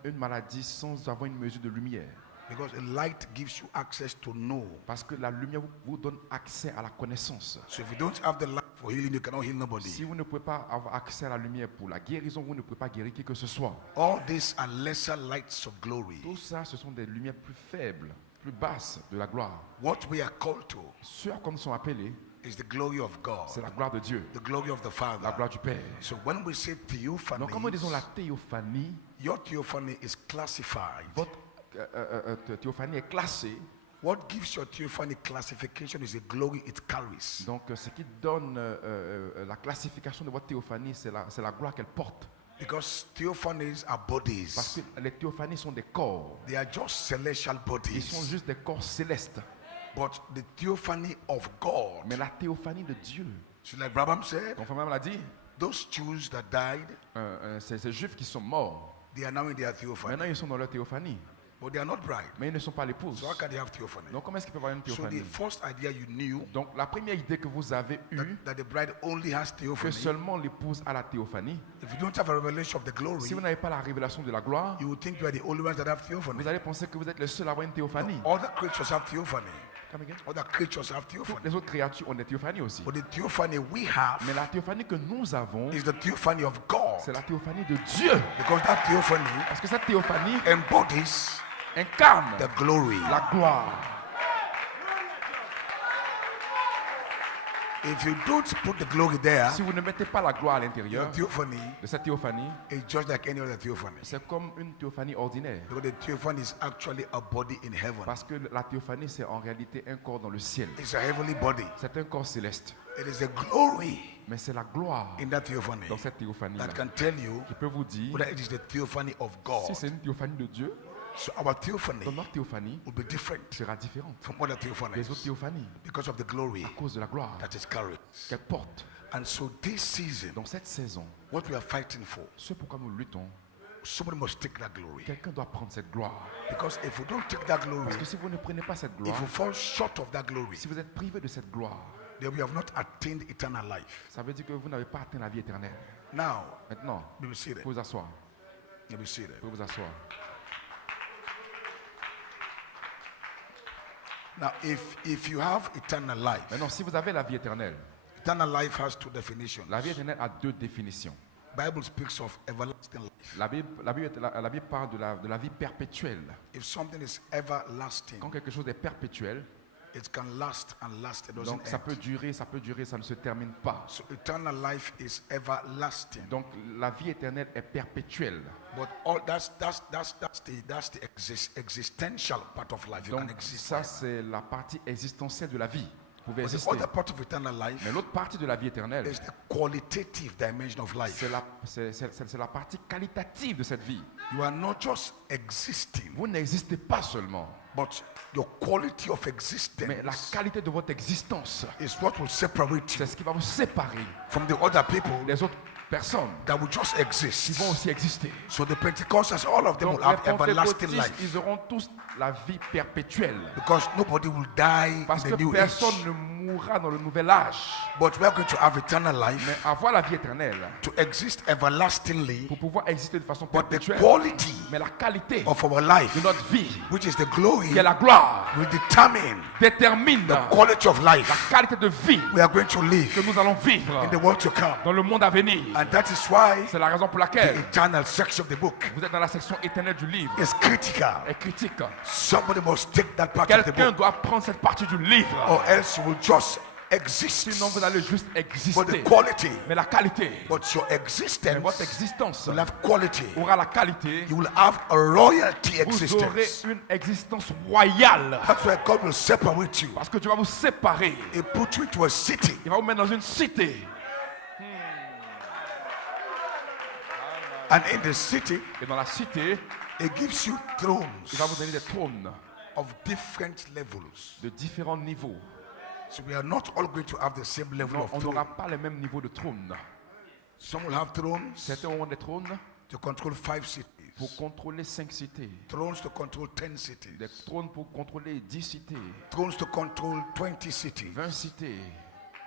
une maladie sans avoir une mesure de lumière. Because a light gives you access to know. Parce que la lumière vous donne accès à la connaissance. So if you don't have the light for healing, you cannot heal Si nobody. vous ne pouvez pas avoir accès à la lumière pour la guérison, vous ne pouvez pas guérir qui que ce soit. All these are lesser lights of glory. Tout ça, ce sont des lumières plus faibles, plus basses de la gloire. What we are called to Ceux à quoi nous sommes appelés, is the glory of God, c'est la gloire de Dieu, the glory of the la Father. gloire du Père. So when we say theophany, Donc, quand nous disons la théophanie, your theophany is classified. votre théophanie est classée. What gives your theophany classification is the glory it carries. Donc, ce qui donne la classification de votre théophanie, c'est la gloire qu'elle porte. Because theophanies are Parce bodies. que les théophanies sont des corps. They are just celestial Ils sont bodies. juste des corps célestes. But the theophany of God, Mais la théophanie de Dieu, so like Brabham said, comme Frère l'a dit, those Jews that died, ces juifs qui sont morts, they are now in their theophany. maintenant ils sont dans leur théophanie. but they are not bride. mais ils ne sont pas l'épouse. So how can they have theophany? Donc comment est-ce qu'il peut y avoir une So the théophanie? first idea you knew Donc la première idée que vous avez eue, that the bride only has que theophany. seulement l'épouse a la théophanie, If you don't have a revelation of the glory, si vous n'avez pas la révélation de la gloire, you would think you are the only ones that have theophany. vous allez penser que vous êtes le seul à avoir une théophanie. Other creatures have theophany. Come again? Other creatures have Toutes theophany. les autres créatures ont des théophanies aussi. But the theophany we have Mais la théophanie que nous avons, is the theophany of God. c'est la théophanie de Dieu. Because that theophany Parce que cette théophanie embodies incarne the glory. la gloire. If you don't put the glory there, Si vous ne mettez pas la gloire à your l'intérieur theophany de cette théophanie, is just like any other theophany. c'est comme une théophanie ordinaire. Because the theophany is actually a body in heaven. Parce que la théophanie, c'est en réalité un corps dans le ciel. It's a heavenly body. C'est un corps céleste. It is the glory Mais c'est la gloire in that theophany dans cette théophanie-là that can tell you qui peut vous dire whether it is the theophany of God. si c'est une théophanie de Dieu. So our theophany Donc notre théophanie will be different sera différente from other des theophanies autres théophanies because of the glory à cause de la gloire that is carried. qu'elle porte. And so this season, Dans cette saison, what we are fighting for, ce pourquoi nous luttons, somebody must take that glory. quelqu'un doit prendre cette gloire. Because if we don't take that glory, Parce que si vous ne prenez pas cette gloire, if we fall short of that glory, si vous êtes privé de cette gloire, then we have not attained eternal life. ça veut dire que vous n'avez pas atteint la vie éternelle. Now, Maintenant, we will see vous that. pouvez vous asseoir. We will see that. Vous pouvez vous asseoir. Now, if you have eternal life, Maintenant, si vous avez la vie éternelle, eternal life has two definitions. la vie éternelle a deux définitions. Bible speaks of everlasting life. La Bible parle de la vie perpétuelle. If something is everlasting, Quand quelque chose est perpétuel, it can last and last. It doesn't donc ça end. peut durer, ça ne se termine pas. So eternal life is everlasting. Donc la vie éternelle est perpétuelle. But all that's the existential part of life. You Donc can exist. ça c'est la partie existentielle de la vie. Vous pouvez But the exister. other part of eternal life Mais l'autre partie de la vie éternelle, is the qualitative dimension of life. c'est la partie qualitative de cette vie. You are not just existing, Vous n'existez pas seulement, but your quality of mais la existence qualité de votre existence, is what will separate c'est you ce qui va vous séparer from the other people des autres personnes that will just qui exist. vont aussi exister. So the Pentecostals, all of them Donc will have les everlasting pentecôtistes, life ils auront tous la vie perpétuelle. because nobody will die Parce in que the new personne age. ne mourra dans le nouvel âge. But we are going to have eternal Mais life avoir la vie éternelle, to exist everlastingly. pour pouvoir exister de façon But the perpétuelle, quality mais la qualité of our life, de notre vie, which is the glory, qui est la gloire, will determine détermine the la quality of life qualité de vie we are going to live que nous allons vivre in the world to come. dans le monde à venir. And that is why C'est la raison pour the laquelle eternal section of the book vous êtes dans la section éternelle du livre is critical. et critique. Somebody must take that part of the Quelqu'un book, doit prendre cette partie du livre. or else you will just exist. Sinon, vous allez juste But exister. the quality, Mais la qualité, but your mais existence votre existence will have quality. aura la qualité. You will have a royalty Vous aurez existence. une existence royale. That's why God will separate you. Parce que Dieu va vous séparer. He put you into a city. Il va vous mettre dans une cité. And in the city, Et dans la cité, He gives you thrones il va vous donner des trônes of different levels. de différents niveaux. So we are not all going to have the same level Non, of on throne. n'aura pas le même niveau de trône. Some will have thrones Certains auront des trônes to control 5 cities, pour contrôler 5 cités. thrones to control 10 cities, Des trônes pour contrôler 10 cités. thrones to control 20 cities. 20 cités.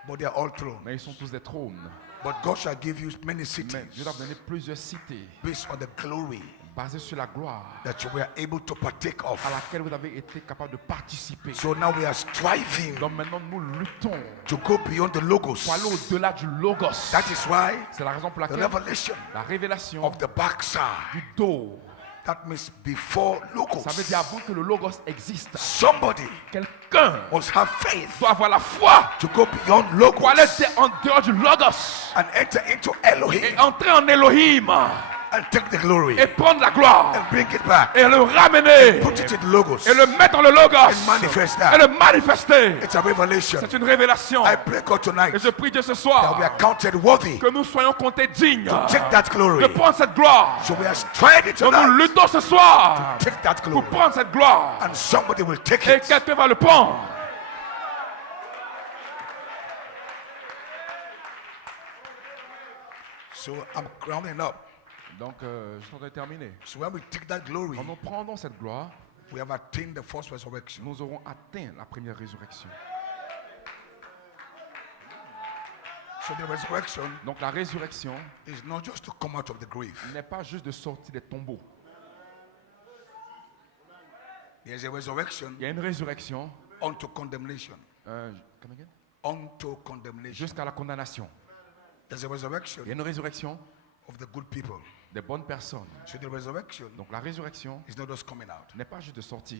But they are all thrones. Mais ils sont tous des trônes. But God shall give you many Mais cities Dieu va vous donner plusieurs cités based on the glory basées sur la gloire that you were able to partake of. à laquelle vous avez été capable de participer. So now we are striving Donc maintenant nous luttons to go beyond the logos. pour aller au-delà du logos. That is why C'est la raison pour the laquelle revelation la révélation of the backside, du dos, that means before logos, ça veut dire avant que le logos existe. somebody Quelqu'un must have faith doit avoir la foi to go beyond pour aller logos en dehors du logos and enter into Elohim et entrer en Elohim and take the glory et prendre la gloire and bring it back, et le ramener put it in the logos et le mettre dans le logos and manifest et that. le manifester. It's a revelation. C'est une révélation. I pray God tonight Et je prie Dieu ce that we soir are counted worthy que nous soyons comptés dignes take that de glory. prendre cette gloire. So we are striving Donc nous tonight luttons ce soir to take that pour glory, prendre cette gloire. and somebody will take Et it. quelqu'un va le prendre. So I'm rounding up. Donc, je suis en train de terminer. So when we take that glory, Quand nous prendons cette gloire, we have attained the first resurrection. nous aurons atteint la première résurrection. So the resurrection Donc la résurrection is not just to come out of the grave. n'est pas juste de sortir des tombeaux. There's a resurrection Il y a une résurrection unto condemnation. come again? Unto condemnation. Jusqu'à la condamnation. There's a Il y a resurrection une résurrection of the good people. des bonnes personnes. So the resurrection Donc la résurrection is not just coming out. n'est pas juste de sortir.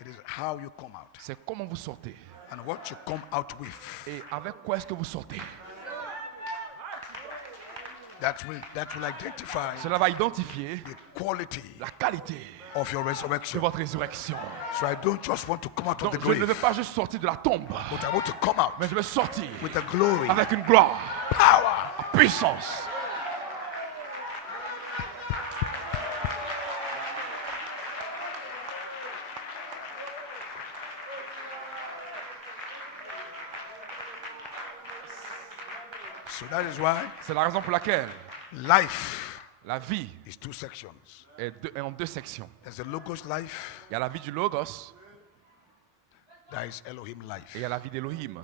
It is how you come out. C'est comment vous sortez. And what you come out with. Et avec quoi est-ce que vous sortez? That will identify Cela va identifier the quality la qualité of your de resurrection. votre résurrection. So I don't just want to come out of Donc the je ne vais grave, pas juste sortir de la tombe, but I want to come out mais je vais sortir with the glory, avec une gloire, power. la puissance. So that is why C'est la raison pour laquelle life la vie is two sections. est en deux sections. There's a logos life, Il y a la vie du Logos there is Elohim life. et il y a la vie d'Elohim.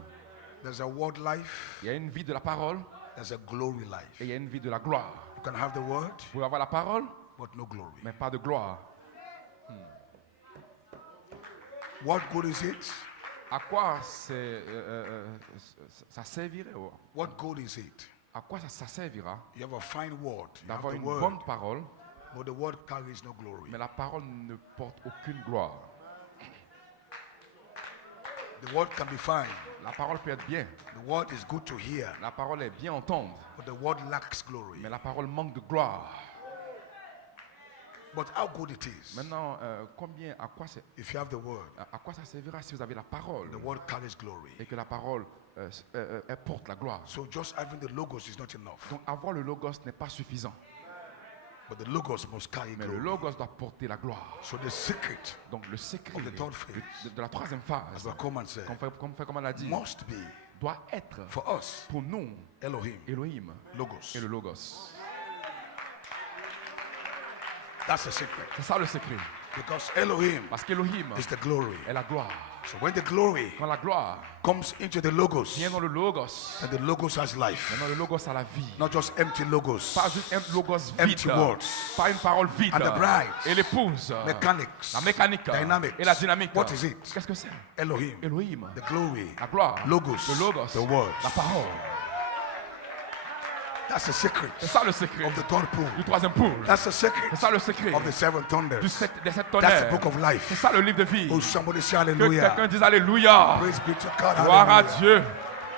There's a word life, Il y a une vie de la parole there's a glory life. et il y a une vie de la gloire. You can have the word, Vous pouvez avoir la parole, but no glory. mais pas de gloire. What good is it? À quoi ça servirait? What good is it? À quoi ça servira You have a fine word, you have d'avoir the une word, bonne parole, but the word carries no glory. mais la parole ne porte aucune gloire? The word can be fine. La parole peut être bien, The word is good to hear, la parole est bien entendre, but the word lacks glory. mais la parole manque de gloire. But how good it is Maintenant, if you have the word, à quoi ça servira si vous avez la parole the word carries glory. et que la parole elle porte la gloire? So just having the logos is not enough, Donc avoir le logos n'est pas suffisant, but the logos must carry mais le glory. logos doit porter la gloire. So the secret, Donc le secret Of the third phase. de la troisième as phase, the Coleman said, comme on l'a dit, must be doit être for us pour nous Elohim, Elohim logos. et le logos. That's the secret, C'est ça le secret. because Elohim Parce qu'Elohim is the glory. est la gloire. So when the glory Quand la gloire comes into the logos, vient dans le logos, and the logos has life, maintenant le logos a la vie. not just empty logos, Pas juste un logos empty vide, words. pas une parole vide. And the bride, Et l'épouse, mechanics, la mécanique dynamics. et la dynamique. What is it? Qu'est-ce que c'est? Elohim, Elohim, the glory, la gloire, logos, le logos, the word. la parole. That's the secret C'est ça le secret of the third pool. du troisième pool. That's the secret C'est ça le secret of the seven thunders. des sept That's the tonnerres. book of C'est life. ça le livre de vie. Oh, somebody say Que hallelujah. quelqu'un dise Alléluia. Praise be to God. Gloire à Hallelujah. Dieu.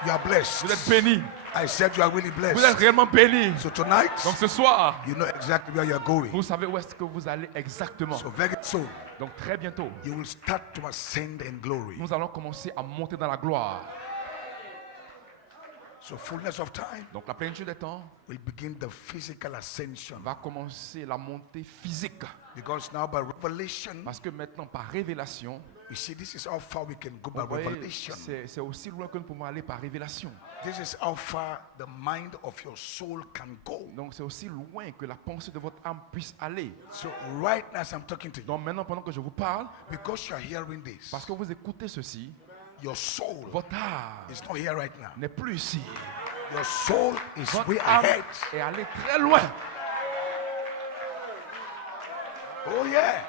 You are blessed. Vous êtes bénis. I said you are really Vous êtes blessed. réellement bénis. So tonight, Donc ce soir, you know exactly where you are going. vous savez où est-ce que vous allez exactement. So very soon, Donc très bientôt, you will start to ascend in glory. nous allons commencer à monter dans la gloire. So fullness of time Donc la plénitude des temps will begin the physical ascension. va commencer la montée physique. Because now by revelation, Parce que maintenant, par révélation, you see, this is how far we can go by vous voyez, revelation. c'est aussi loin que nous pouvons aller par révélation. This is how far the mind of your soul can go. Donc c'est aussi loin que la pensée de votre âme puisse aller. So right now as I'm talking to you, Donc maintenant, pendant que je vous parle, because you are hearing this, parce que vous écoutez ceci, your soul votre âme is not here right now. n'est plus ici. Your soul is Votre way âme ahead. est allée très loin. Oh yeah.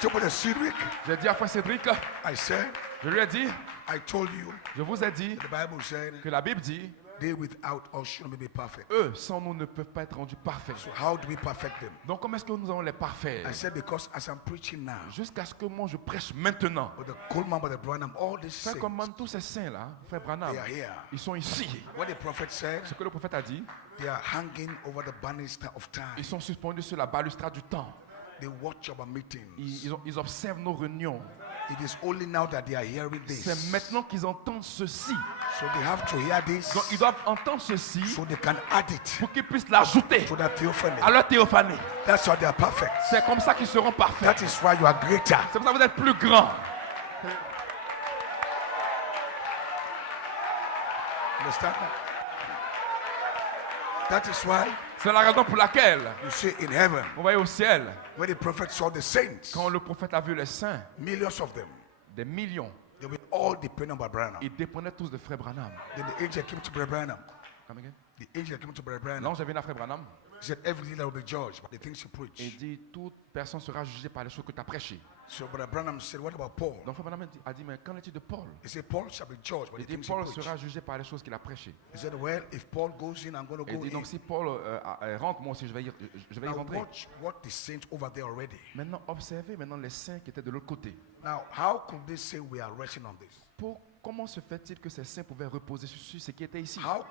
Top of the Cedric, J'ai dit à Frère Cédric, I said, je lui ai dit, I told you, je vous ai dit the Bible said, que la Bible dit, they without us should not be perfect. eux sans nous ne peuvent pas être rendus parfaits. So how do we perfect them? Donc comment est-ce que nous allons les parfaire? I said, because as I'm preaching now, Jusqu'à ce que moi je prêche maintenant. but the Coleman, but the Branham, all these Frère saints, Coleman, tous ces saints-là, Frère Branham, they are here. ils sont ici. What the prophet said, Ce que le prophète a dit, they are hanging over the banister of time. ils sont suspendus sur la balustrade du temps. They watch our meetings. Ils observent nos réunions. It is only now that they are hearing C'est this. maintenant qu'ils entendent ceci. So they have to hear this Donc ils doivent entendre ceci so they can add it pour qu'ils puissent l'ajouter to that theophany. à leur théophanie. That's why they are perfect. C'est comme ça qu'ils seront parfaits. That is why you are greater. C'est pour ça que vous êtes plus grands. Understand? That is why C'est la raison pour laquelle, you see, in heaven, vous voyez au ciel, when the prophet saw the saints, quand le prophète a vu les saints, millions of them, des millions, they were all dependent on Branham. ils dépendaient tous de Frère Branham. Then the angel came to Brother Branham. Come again? The angel came to Brother Branham. L'ange est venu à Frère Branham He said, every leader will be judged by the things you et preach. dit toute personne sera jugée par les choses que tu as prêchées. So Brother Branham said, what about Paul? Donc Frère Branham a dit mais qu'en est-il de Paul? He said, Paul shall be judged by Il the dit things he Paul preach. sera jugé par les choses qu'il a prêchées. He said, well, if Paul goes in, I'm going to Et go dit donc in. si Paul rentre, moi aussi je vais y Now rentrer. watch what the saints over there already. Maintenant observez maintenant les saints qui étaient de l'autre côté. Now, how could they say we are resting on this? Comment se fait-il que ces saints pouvaient reposer sur ce qui était ici? How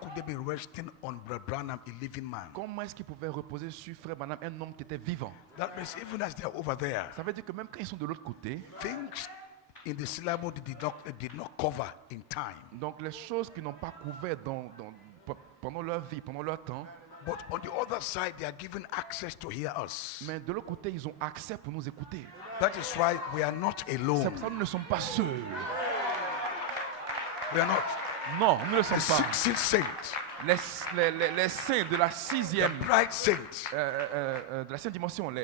could they be resting on Brother Branham, a living man? Comment est-ce qu'ils pouvaient reposer sur Frère Branham, un homme qui était vivant? That means even as they are over there, Ça veut dire que même quand ils sont de l'autre côté, things in the syllable they did not cover in time. donc les choses qu'ils n'ont pas couvertes pendant leur vie, pendant leur temps, But on the other side, they are given access to hear us. mais de l'autre côté, ils ont accès pour nous écouter. That is why we are not C'est alone. pour ça que nous ne sommes pas seuls. We are not. Non, nous ne The sommes pas. sixth saint, Les saints de la the sixième, bride saint, de la sixième dimension, the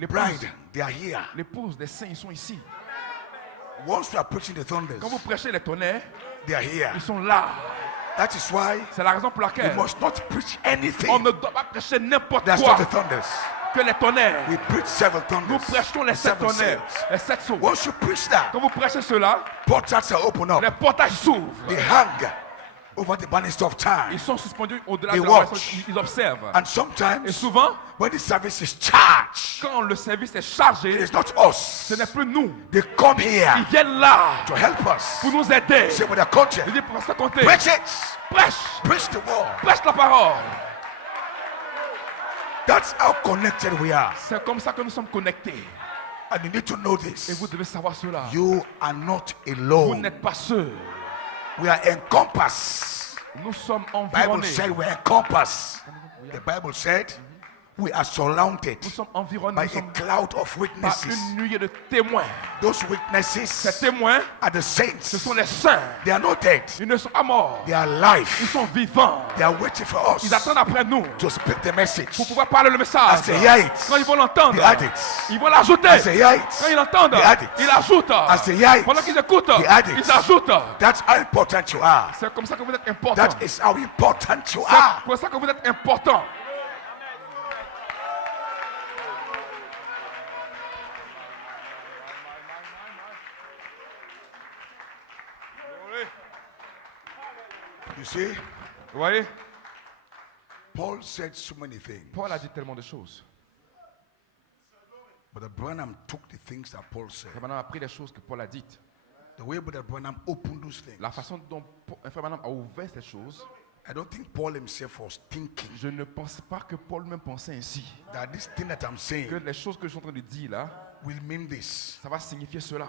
l'épouse, bride, they are here. l'épouse des saints, ils sont ici. Once we are preaching the thunders, Quand vous prêchez les tonnerres, they are here. ils sont là. That is why C'est la raison pour we laquelle must not preach on anything ne doit pas prêcher n'importe that's quoi not the thunders. que les tonnerres. We preach seven Nous thunders, prêchons les sept seven tonnerres, saints. les sept sauts. Once you preach that, Quand vous prêchez cela, portals are open up. les portails s'ouvrent. They hang over the banister of time. Ils sont suspendus au-delà They de la watch. horizon, ils observent. And Et sometimes, souvent, when the service is charged, quand le service est it chargé, is not ce us. n'est plus nous. They come here Ils viennent là to help us. pour nous aider. Say with a conscience, Il dit pour ça compter. preach it. Prêche, Preach the word. prêche la parole. That's how connected we are. C'est comme ça que nous sommes connectés. And you need to know Et this. vous devez savoir cela. You are not Vous alone. n'êtes pas seuls. We are encompassed. Nous sommes Bible environnés. said we are encompassed. The Bible said we are surrounded Nous sommes environnés. by Nous a sommes cloud of par witnesses. une nuée de témoins. Those Ces witnesses témoins, are the ce saints. sont les saints. They are not dead. Ils ne sont pas morts. They are Ils alive. sont vivants. They are waiting for Ils us attendent après nous to speak the message. pour pouvoir parler le message. As they hear it, Quand ils vont l'entendre, they add it. ils vont l'ajouter. As they hear Quand ils it, l'entendent, they add it. ils l'ajoutent. As they hear it, Pendant qu'ils écoutent, they add it. ils ajoutent. that's how important you are. C'est comme ça que vous êtes important. That is how important you C'est are. pour ça que vous êtes important. You see, Vous voyez, Paul said so many things. Paul a dit tellement de choses. But Branham took the things that Paul said. Frère Branham a pris les choses que Paul a dites. The way Brother Branham opened those things. La façon dont Frère Branham a ouvert ces choses, I don't think Paul himself was thinking je ne pense pas que Paul même pensait ainsi. that this thing that I'm Que saying les choses que je suis en train de dire là, will mean this. ça va signifier cela.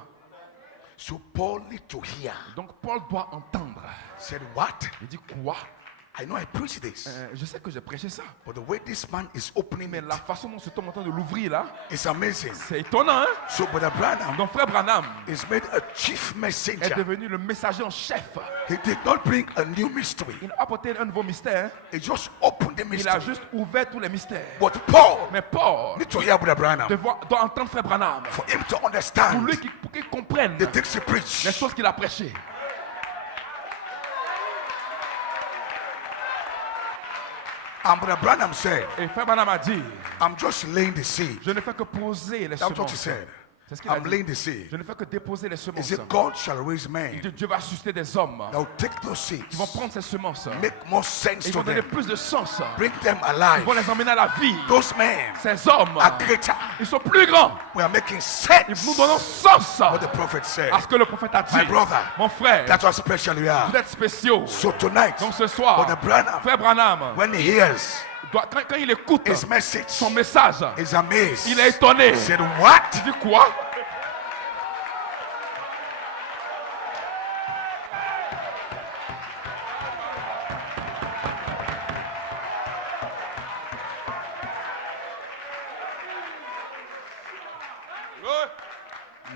So Paul need to hear. Donc Paul doit entendre. Said what? Il dit quoi? I know I preach this, Je sais que j'ai prêché ça. but the way this man is opening Mais it la façon dont cet homme est en train de l'ouvrir là, is amazing. c'est étonnant. Hein? So Brother Branham Donc Frère Branham is made a chief est messenger. devenu le messager en chef. He did not bring a new mystery. Il n'a pas apporté un nouveau mystère. He just opened the Il a mystery. juste ouvert tous les mystères. But Paul Mais Paul need to hear Brother Branham doit entendre Frère Branham for him to pour understand lui pour qu'il comprenne the things he les preached. choses qu'il a prêchées. And Brother Branham said, Et Frère Branham a dit, I'm just laying the seed. je ne fais que poser les That's what he semences. said. C'est ce qu'il a I'm dit. laying the seed. Je ne fais que déposer les He semences. said, God shall raise Il men dit, Dieu va susciter des hommes that will take those qui vont seeds, prendre ces semences. make more sense Ils to vont donner them, plus de sens. bring them Ils alive. vont les emmener à la vie. Those men Ces hommes, are greater. ils sont plus grands. We are making Ils sense. nous donnons sens What the prophet said. à ce que le prophète a dit. My brother, Mon frère, that's how special you are. vous êtes spéciaux. So tonight, Donc ce soir, Brother Branham, Frère Branham, when he hears quand il écoute his message, son message, is amazed. il est étonné. He said, what? Il dit quoi?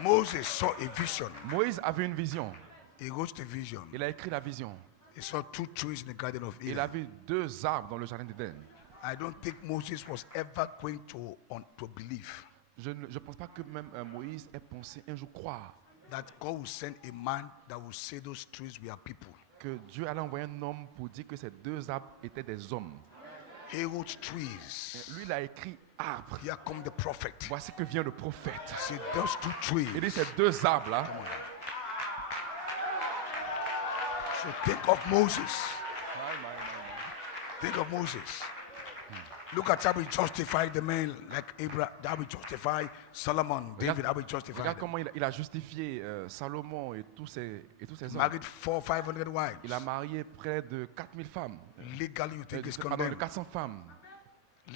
Moses saw a vision. Moïse avait une vision. He wrote the vision. Il a écrit la vision. He saw two trees in the Garden of Il a Eden. vu 2 arbres dans le jardin d'Éden. I don't think Moses was ever going to believe Je ne pense pas que même Moïse ait pensé un jour croire that God will send a man that will say those trees we are people. que Dieu allait envoyer un homme pour dire que ces deux arbres étaient des hommes. He wrote trees. Lui, il a écrit arbre. Here come the prophet. Voici que vient le prophète. See those two trees. Il dit ces deux arbres-là. So think of Moses. Think of Moses. Look at how we justify the man like Abraham, how we justify Solomon, David, how we justify Regarde them. comment il a justifié Salomon et tous ces hommes. Married 400-500 wives. Il a marié près de 4000 femmes. Legally, you think it's Pardon, de condemned. 400 femmes.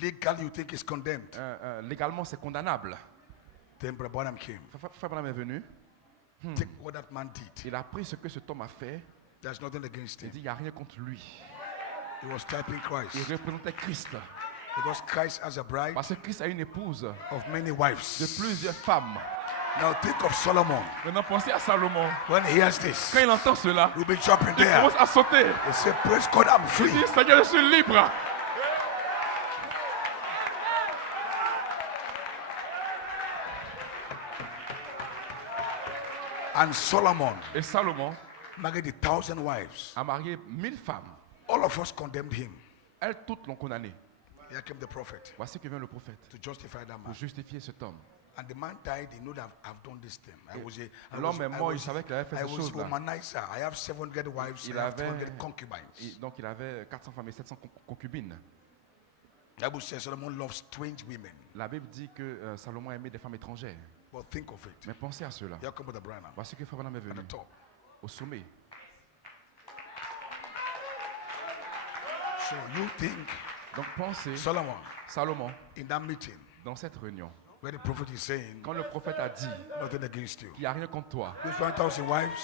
Legally, you think it's condemned. Légalement, c'est condamnable. Then Brother Branham came. Frère Branham est venu. Take what that man did. Il a pris ce que cet homme a fait. There's nothing against Il him. dit il n'y a rien contre lui. He was typing Christ. Il représentait Christ. Because Christ has a bride Parce que Christ a une épouse of many de wives. plusieurs femmes. Now think of Solomon. Maintenant, pensez à Salomon. When he hears this, Quand il entend cela, he'll be jumping il there. commence à sauter. He said, praise God, I'm Il free. dit, Seigneur, je suis libre. And Solomon Et Salomon married 1,000 wives. a marié 1000 femmes. All of us condemned him. Elles toutes l'ont condamné. Here came the prophet Voici que vient le prophète to justify that pour man. justifier cet homme. And the man died, he knew that I've done this thing. L'homme est mort, il savait qu'il avait fait I ces was choses-là. womanizer. I have 700 wives, Il I have avait- 200 concubines. Donc il avait 400 femmes et 700 concubines. The Bible says Solomon loved strange women. La Bible dit que Salomon aimait des femmes étrangères. But think of it. Mais pensez à cela. Here come the Branham Voici que Frère Branham est at venu the top. au sommet. So you think Donc pensez, Solomon Salomon, in that meeting dans cette réunion, where the prophet is saying quand le prophète a dit nothing against you. qu'il n'y a rien contre toi, Those 1,000 wives,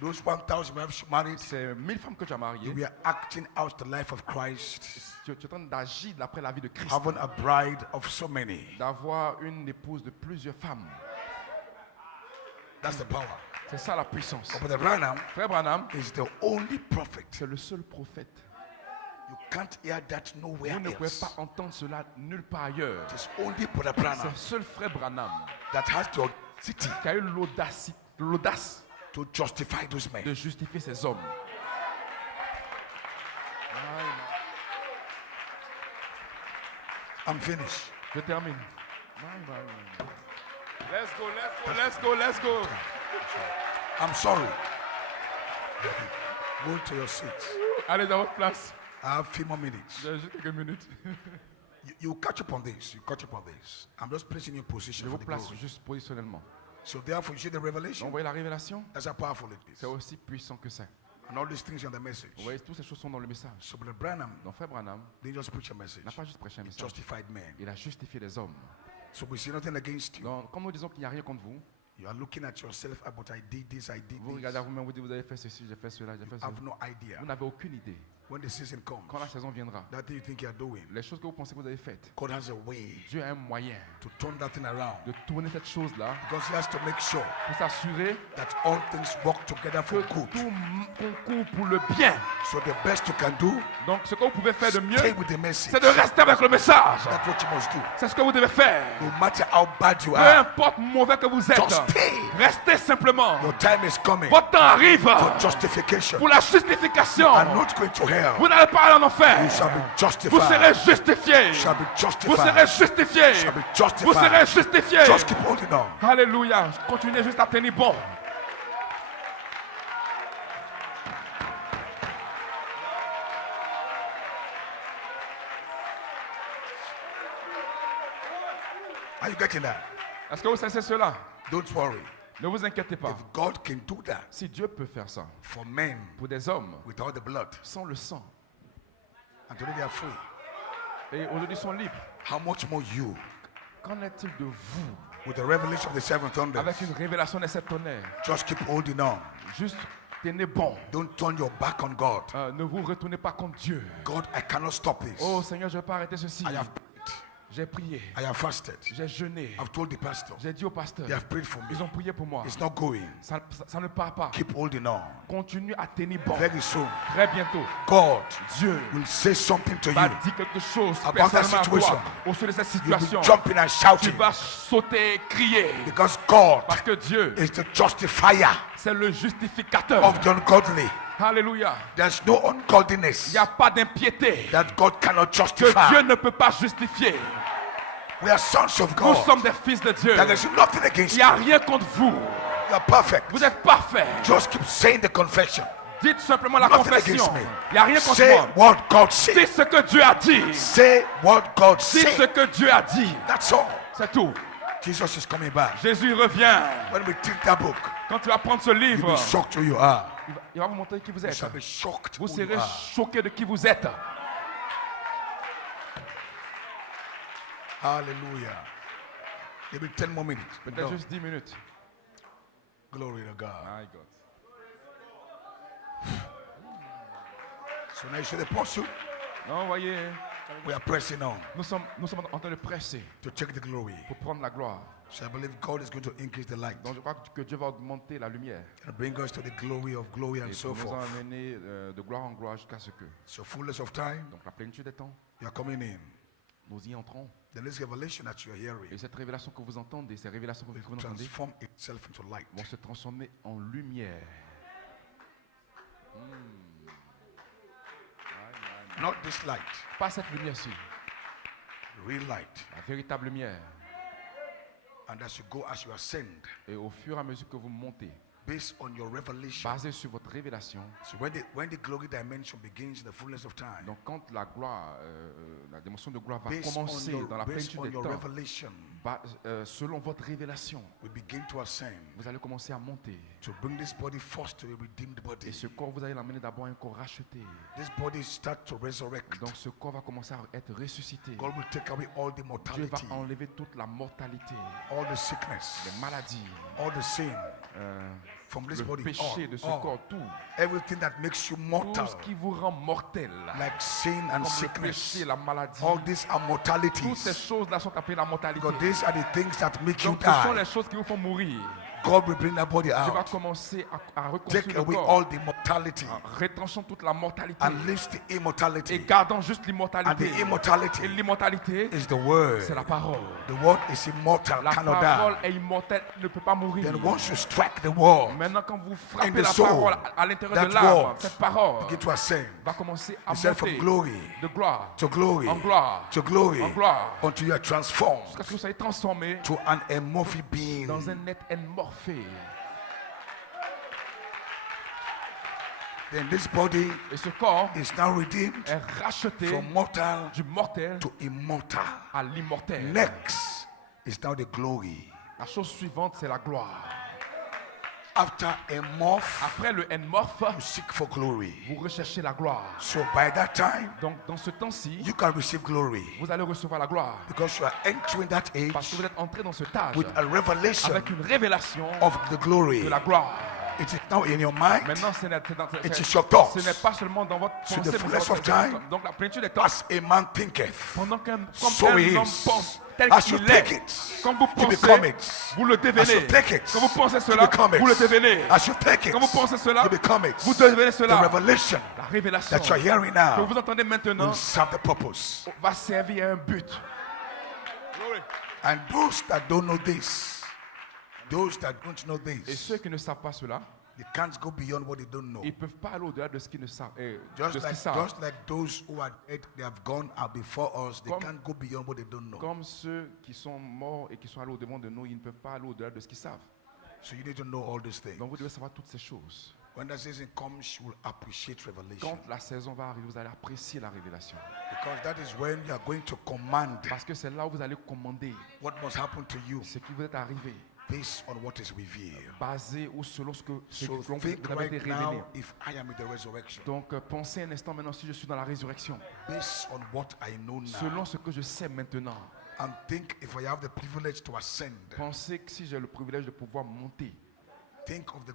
those 1,000 wives married, c'est 1000 femmes que tu as mariées, you were acting out the life of Christ, tu es en train d'agir d'après la vie de Christ, having a bride of so many. d'avoir une épouse de plusieurs femmes. That's the power. C'est ça la puissance. But the Branham Frère Branham, is the only prophet. c'est le seul prophète. You can't hear that nowhere Vous ne pouvez else. pas entendre cela nulle part ailleurs. It's only Brother C'est Branham le seul frère Branham that has the audacity qui a eu l'audace to justify those men. de justifier ces hommes. I'm finished. Je termine. Let's go, let's go, let's go, let's go. I'm sorry. Go to your seats. Allez dans votre place. I have a few more minutes. J'ai juste quelques minutes. You catch up on this. You catch up on this. I'm just placing you in Je position vous for the place glory. juste positionnellement. So therefore, you see the Donc, revelation. vous voyez la révélation? That's how powerful it is. C'est aussi puissant que ça. And all these things in the message. Vous voyez, toutes ces choses sont dans le message. So Brother Branham Donc, frère Branham didn't just preach a message. n'a pas juste prêché un He message. justified men. Il a justifié les hommes. So we see nothing against you. Donc, comme nous disons qu'il n'y a rien contre vous, You are looking at yourself, ah, but I did this, I did vous this. regardez à vous-même, vous dites, vous avez fait ceci, j'ai fait cela, j'ai fait I cela. have no idea. Vous n'avez aucune idée. When the season comes, Quand la saison viendra, that thing you think you are doing, les choses que vous pensez que vous avez faites, God has a way Dieu a un moyen to turn that thing around. de tourner cette chose-là Because He has to make sure pour s'assurer that all things work together que for good. tout concourt pour le bien. So the best you can do, Donc, ce que vous pouvez faire de mieux, stay with the message. c'est de rester avec le message. That's what you must do. C'est ce que vous devez faire. No matter how bad you Peu are, importe mauvais que vous êtes, just stay. restez simplement. Your time is coming Votre temps arrive for justification. pour la justification. I'm not going to hell. Vous n'allez pas aller en You enfer. shall be Vous serez justified. justifié. Shall be Vous serez justified. justifié. Shall be Vous serez justified. justifié. Just keep holding on. Alléluia. Continuez juste à tenir bon. Are you getting that? Est-ce que vous savez cela? Don't worry. Ne vous inquiétez pas. If God can do that Si Dieu peut faire ça for men pour des hommes without the blood, sans le sang, and today they are free, et aujourd'hui sont libres, how much more you, qu'en est-il de vous with the revelation of the seven thunders, avec une révélation des sept tonnerres? just keep holding on. Juste tenez bon. Don't turn your back on God. Ne vous retournez pas contre Dieu. God, I cannot stop this. Oh Seigneur, je ne vais pas arrêter ceci. I have prayed. J'ai prié. I have fasted. J'ai jeûné. I've told the pastor. J'ai dit au pasteur. They have prayed for me. Ils ont prié pour moi. It's not going. Ça ne part pas. Keep holding on. Continue à tenir bon. Very soon, Très bientôt, God Dieu will say something to va you. dire quelque chose About that personnellement à situation. toi au sujet de cette You'll be situation. jumping and Tu shouting vas sauter, crier. because God Parce que Dieu, is the justifier c'est le justificateur. of the ungodly. Alléluia. There's no Il ungodliness n'y a pas d'impiété that God cannot que Dieu justify. ne peut pas justifier. We are sons of Nous God. sommes des fils de Dieu. There is nothing Il against n'y you. a rien contre vous. You are perfect. Vous êtes parfaits. Just keep saying the confession. Dites simplement la Nothing confession. against me. Il n'y a rien contre Say moi. what God said. Dites ce que Dieu a dit. Say what God Dites ce said. que Dieu a dit. That's all. C'est tout. Jesus is coming back. Jésus revient. When we take that book, Quand tu vas prendre ce you'll livre, be shocked who you are. il va vous montrer qui vous You êtes. shall be shocked Vous who you serez are. choqués de qui vous êtes. Hallelujah. Maybe 10 more minutes. Peut-être No. juste 10 minutes. Glory to God. My God. So now you see the posture. Non, voyez, We are pressing on nous sommes en train de presser to take the glory. pour prendre la gloire. So I believe God is going to increase the light Donc je crois que Dieu va augmenter la lumière and bring us to the glory of glory and et so pour nous forth. emmener de gloire en gloire jusqu'à ce que. So fullness of time, Donc la plénitude des temps, you are coming in. nous y entrons. Then this revelation that you are hearing Et cette révélation que vous entendez, ces révélations que vous entendez, transform itself into light. vont se transformer en lumière. Not this light, Pas cette lumière-ci, real light. la véritable lumière. And as you go, as you ascend, Et au fur et à mesure que vous montez, based on your revelation. basé sur votre révélation, So when the glory dimension begins in the fullness of time, donc quand la gloire, la dimension de gloire va based commencer dans la based plénitude on des your temps, revelation, selon votre révélation, we begin to ascend vous allez commencer à monter. to bring this body first to a redeemed Et body. ce corps, vous allez l'emmener d'abord à un corps racheté. This body start to resurrect. Donc ce corps va commencer à être ressuscité. God will take away all the Dieu va mortality, enlever toute la mortalité, all the sickness, les maladies, all the sin euh, from this le body. péché de ce All. corps, tout Everything that makes you mortal, ce qui vous rend mortel, like sin and comme le sickness, péché, la maladie, all these are toutes mortalities. ces choses-là sont appelées la mortalité. Because these are the things that make you Donc ce sont die. les choses qui vous font mourir. God will bring that body Dieu va out, commencer à reconstruire take le away corps, all the mortality, en retranchant toute la mortalité and leaves the et immortality. gardant juste And l'immortalité. the immortality Et l'immortalité, is the word. c'est la parole. The word is immortal, La cannot parole die. est immortelle, ne peut pas mourir. Then once you strike the word, Maintenant, quand vous in frappez the la soul, parole à l'intérieur de that l'âme, word cette parole begin to ascend. va commencer à He said from monter glory de gloire to glory en gloire to glory en gloire until you are transformed jusqu'à ce que vous soyez transformé to an amorphic being. dans un être morphé. Then this body Et ce corps is now redeemed est racheté from mortal du mortel to immortal. à l'immortel. Next is now the glory. La chose suivante, c'est la gloire. After a morph, Après le N-morph, you seek for glory. vous recherchez la gloire. So by that time, Donc, dans ce temps-ci, you can receive glory vous allez recevoir la gloire. because you are entering that Parce que age vous êtes entré dans cet âge with a revelation avec une révélation of the glory. de la gloire. It is now in your mind. Maintenant, It is your thoughts. ce n'est pas seulement dans votre So the pensée, mais fullness dans of time, donc la plénitude des temps. As a man thinketh, Pendant qu'un so comme he un homme is. pense tel As you qu'il take est, it, quand vous you pensez, become it. vous le As you devenez. take it, Quand vous pensez you cela, become it. vous le devenez. As you take it, Quand vous pensez cela, you become it. vous devenez The cela. revelation La révélation that you are hearing que now vous entendez maintenant will serve the purpose. va servir à un but. And those that don't know this, those that don't know Et this, ceux qui ne savent pas cela, they can't go beyond what they don't know. ils ne peuvent pas aller au-delà de ce qu'ils ne savent. de Just ce qu'ils like, savent. just like those who are dead, they have gone out before us, they Comme- can't go beyond what they don't know. Comme ceux qui sont morts et qui sont allés au-devant de nous, ils ne peuvent pas aller au-delà de ce qu'ils savent. So you need to know all these things. Donc vous devez savoir toutes ces choses. When that season comes, you will appreciate revelation. Quand la saison va arriver, vous allez apprécier la révélation. Because that is when you are going to command Parce que c'est là où vous allez commander what must happen to you ce qui vous est arrivé, based on what is revealed. basé ou selon ce que So dont vous think avez été right révélé. now if I am in the resurrection, Donc pensez un instant maintenant si je suis dans la résurrection, based on what I know now, selon ce que je sais maintenant. and think if I have the privilege to ascend, Pensez que si j'ai le privilège de pouvoir monter, think of the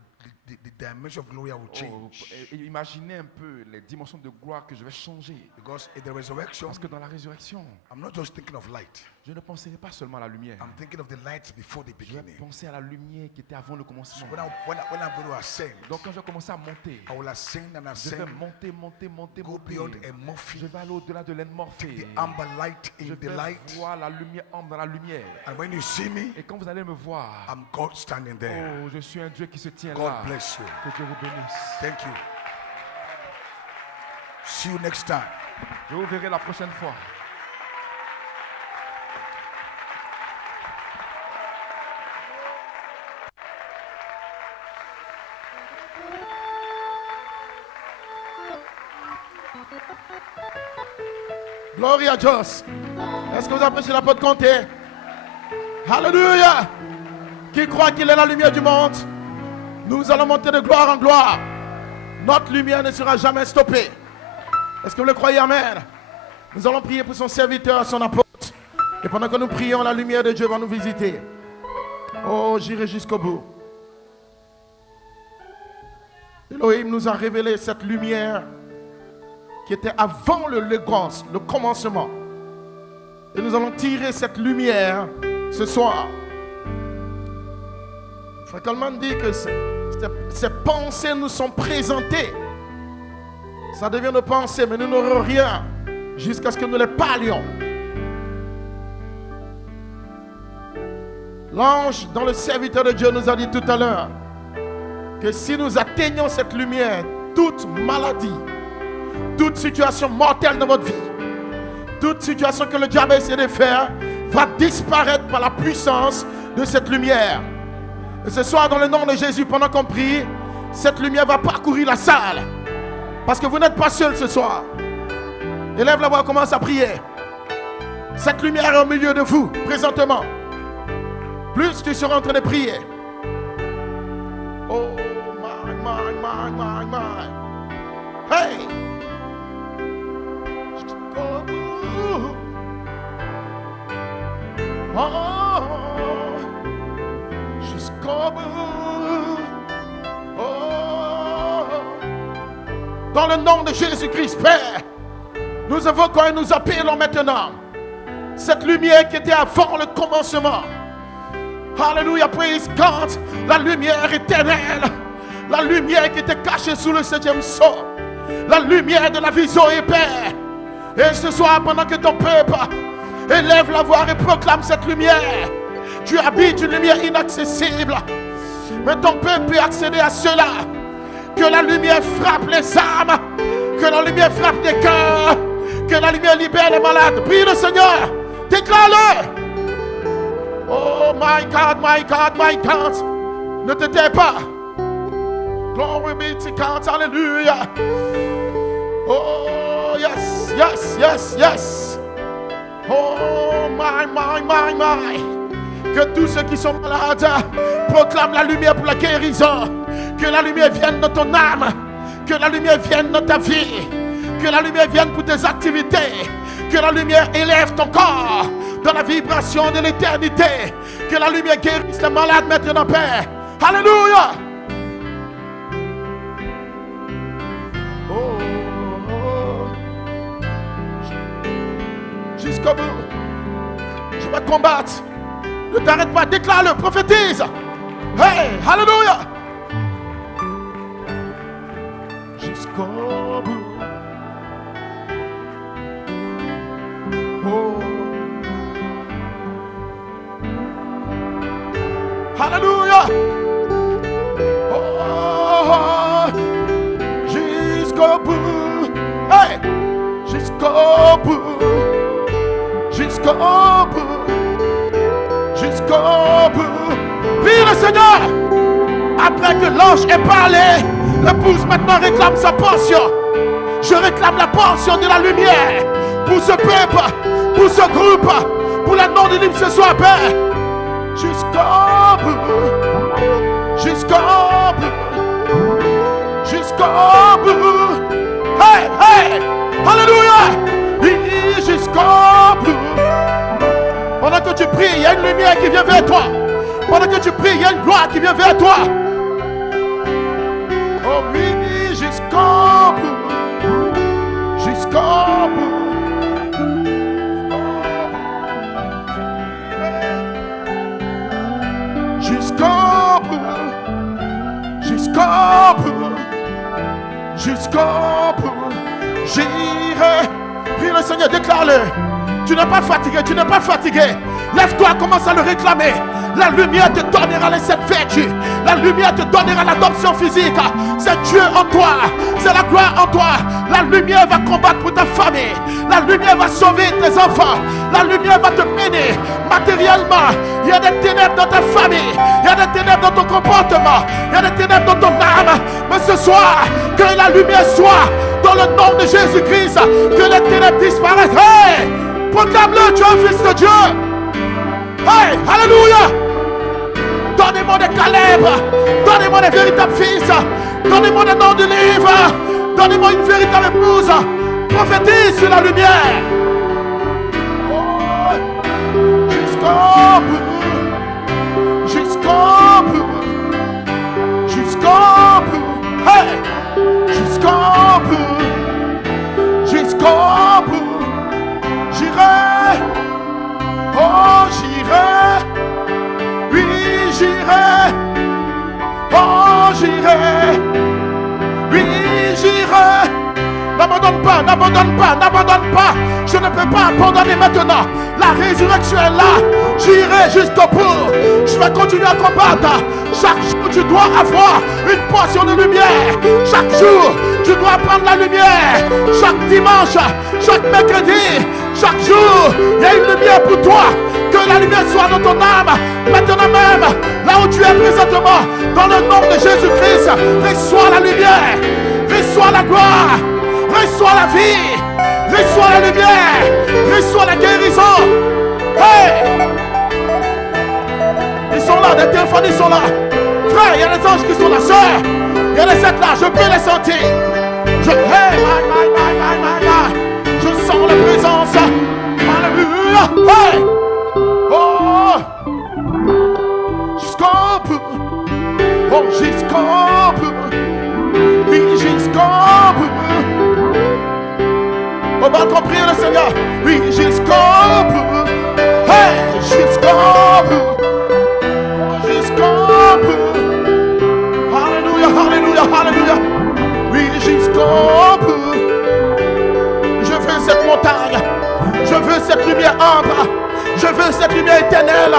dimension of glory I will change. Imaginez un peu les dimensions de gloire que je vais changer. Because in the resurrection, Parce que dans la résurrection, I'm not just thinking of light. je ne penserai pas seulement à la lumière. I'm thinking of the light before the Je vais beginning. penser à la lumière qui était avant le commencement. When I'm going to ascend, Donc quand je vais commencer à monter, I will ascend and je vais ascend, monter, go beyond je Morphe, vais aller au-delà de the l'enmorphée. amber light Je in the vais light. voir la lumière ambre dans la lumière. And when you see me, Et quand vous allez me voir, I'm God standing there. oh, je suis un Dieu qui se tient God là. bless you. Que Dieu vous bénisse. Thank you. See you next time. Je vous verrai la prochaine fois. Glory à Dieu. Est-ce que vous appréciez la porte compter? Alléluia. Qui croit qu'il est la lumière du monde? Nous allons monter de gloire en gloire. Notre lumière ne sera jamais stoppée. Est-ce que vous le croyez? Amen. Nous allons prier pour son serviteur, son apôtre. Et pendant que nous prions, la lumière de Dieu va nous visiter. Oh, j'irai jusqu'au bout. Elohim nous a révélé cette lumière qui était avant le commencement. Et nous allons tirer cette lumière ce soir. Frère Coleman dit que ces pensées nous sont présentées. Ça devient nos pensées, mais nous n'aurons rien jusqu'à ce que nous les parlions. L'ange, dans le serviteur de Dieu, nous a dit tout à l'heure que si nous atteignons cette lumière, toute maladie, toute situation mortelle de votre vie, toute situation que le diable essaie de faire, va disparaître par la puissance de cette lumière. Et ce soir, dans le nom de Jésus, pendant qu'on prie, cette lumière va parcourir la salle. Parce que vous n'êtes pas seul ce soir. Élève la voix, commence à prier. Cette lumière est au milieu de vous, présentement. Plus tu seras en train de prier. Oh, my. Hey! Oh, jusqu'au bout. Oh, dans le nom de Jésus-Christ, Père, nous évoquons et nous appelons maintenant cette lumière qui était avant le commencement. Alléluia, praise God. La lumière éternelle, la lumière qui était cachée sous le 7e sceau, la lumière de la vision et Père. Et ce soir, pendant que ton peuple élève la voix et proclame cette lumière, tu habites une lumière inaccessible. Mais ton peuple peut accéder à cela. Que la lumière frappe les âmes, que la lumière frappe les cœurs, que la lumière libère les malades. Prie le Seigneur, déclare-le. Oh my God, my God, my God. Ne te tais pas. Glory be to God, hallelujah. Oh yes, yes, yes, yes. Oh my. Que tous ceux qui sont malades proclament la lumière pour la guérison. Que la lumière vienne dans ton âme. Que la lumière vienne dans ta vie. Que la lumière vienne pour tes activités. Que la lumière élève ton corps dans la vibration de l'éternité. Que la lumière guérisse les malades, mettre en paix. Alléluia. Jusqu'au bout. Je vais combattre. Ne t'arrête pas, déclare-le, prophétise. Hey, alléluia. Jusqu'au bout. Oh. Alléluia. Oh. Jusqu'au bout. Hey, jusqu'au bout. Jusqu'au bout. Jusqu'au bout. Prie le Seigneur. Après que l'ange ait parlé, l'épouse maintenant réclame sa portion. Je réclame la portion de la lumière pour ce peuple, pour ce groupe, pour le nom de l'île ce soir, Père. Jusqu'au bout. Jusqu'au bout. Jusqu'au bout. Hey, hey. Alléluia. Jusqu'au bout. Pendant que tu pries, il y a une lumière qui vient vers toi. Pendant que tu pries, il y a une gloire qui vient vers toi. Oh oui, jusqu'au bout. Jusqu'au bout. Jusqu'au bout. Jusqu'au bout. Jusqu'au bout. J'irai. Prie le Seigneur, déclare-le. Tu n'es pas fatigué, tu n'es pas fatigué. Lève-toi, commence à le réclamer. La lumière te donnera les 7 vertus. La lumière te donnera l'adoption physique. C'est Dieu en toi. C'est la gloire en toi. La lumière va combattre pour ta famille. La lumière va sauver tes enfants. La lumière va te mener matériellement. Il y a des ténèbres dans ta famille. Il y a des ténèbres dans ton comportement. Il y a des ténèbres dans ton âme. Mais ce soir, que la lumière soit dans le nom de Jésus-Christ. Que les ténèbres disparaissent. Hey! Proclame-le, tu es un fils de Dieu. Hey, alléluia. Donnez-moi des Caleb. Donnez-moi des véritables fils. Donnez-moi des noms de livres. Donnez-moi une véritable épouse. Prophétise sur la lumière. Oh, jusqu'au bout. Jusqu'au bout. Jusqu'au bout. Hey, jusqu'au bout. Jusqu'au bout. J'irai. Oh, j'irai. Oui, j'irai. Oh, j'irai. Oui, j'irai. N'abandonne pas, n'abandonne pas, n'abandonne pas. Je ne peux pas abandonner maintenant. La résurrection est là. J'irai jusqu'au bout. Je vais continuer à combattre. Chaque jour, tu dois avoir une portion de lumière. Chaque jour, tu dois prendre la lumière. Chaque dimanche, chaque mercredi, chaque jour, il y a une lumière pour toi. Que la lumière soit dans ton âme. Maintenant même, là où tu es présentement, dans le nom de Jésus-Christ, reçois la lumière. Reçois la gloire. Reçois la vie. Reçois la lumière. Reçois la guérison. Hey! Ils sont là, des téléphones, ils sont là. Frère, il y a des anges qui sont là. Sœur, il y a des êtres là. Je peux les sentir. Hey, je sens la présence. Alléluia. Hey! Oh! Jusqu'au bout. Oh, jusqu'au bout. Oui, jusqu'au bout. On va comprendre le Seigneur. Oui, jusqu'au bout. Hey, jusqu'au bout. Oh, jusqu'au bout. Alléluia, alléluia, alléluia. Oui, jusqu'au bout. Je veux cette montagne. Je veux cette lumière ambre. Je veux cette lumière éternelle.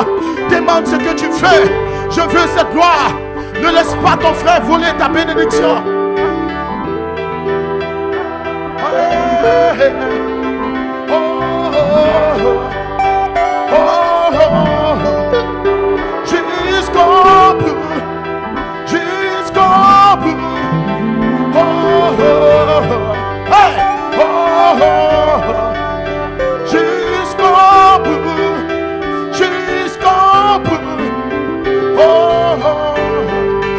Demande ce que tu fais. Je veux cette gloire. Ne laisse pas ton frère voler ta bénédiction. Hey, oh, oh, oh, oh, oh. Jusqu'au bout. Jusqu'au bout. Oh, oh, oh. Hey, oh, oh, oh. Jusqu'au bout. Jusqu'au bout. Oh, oh.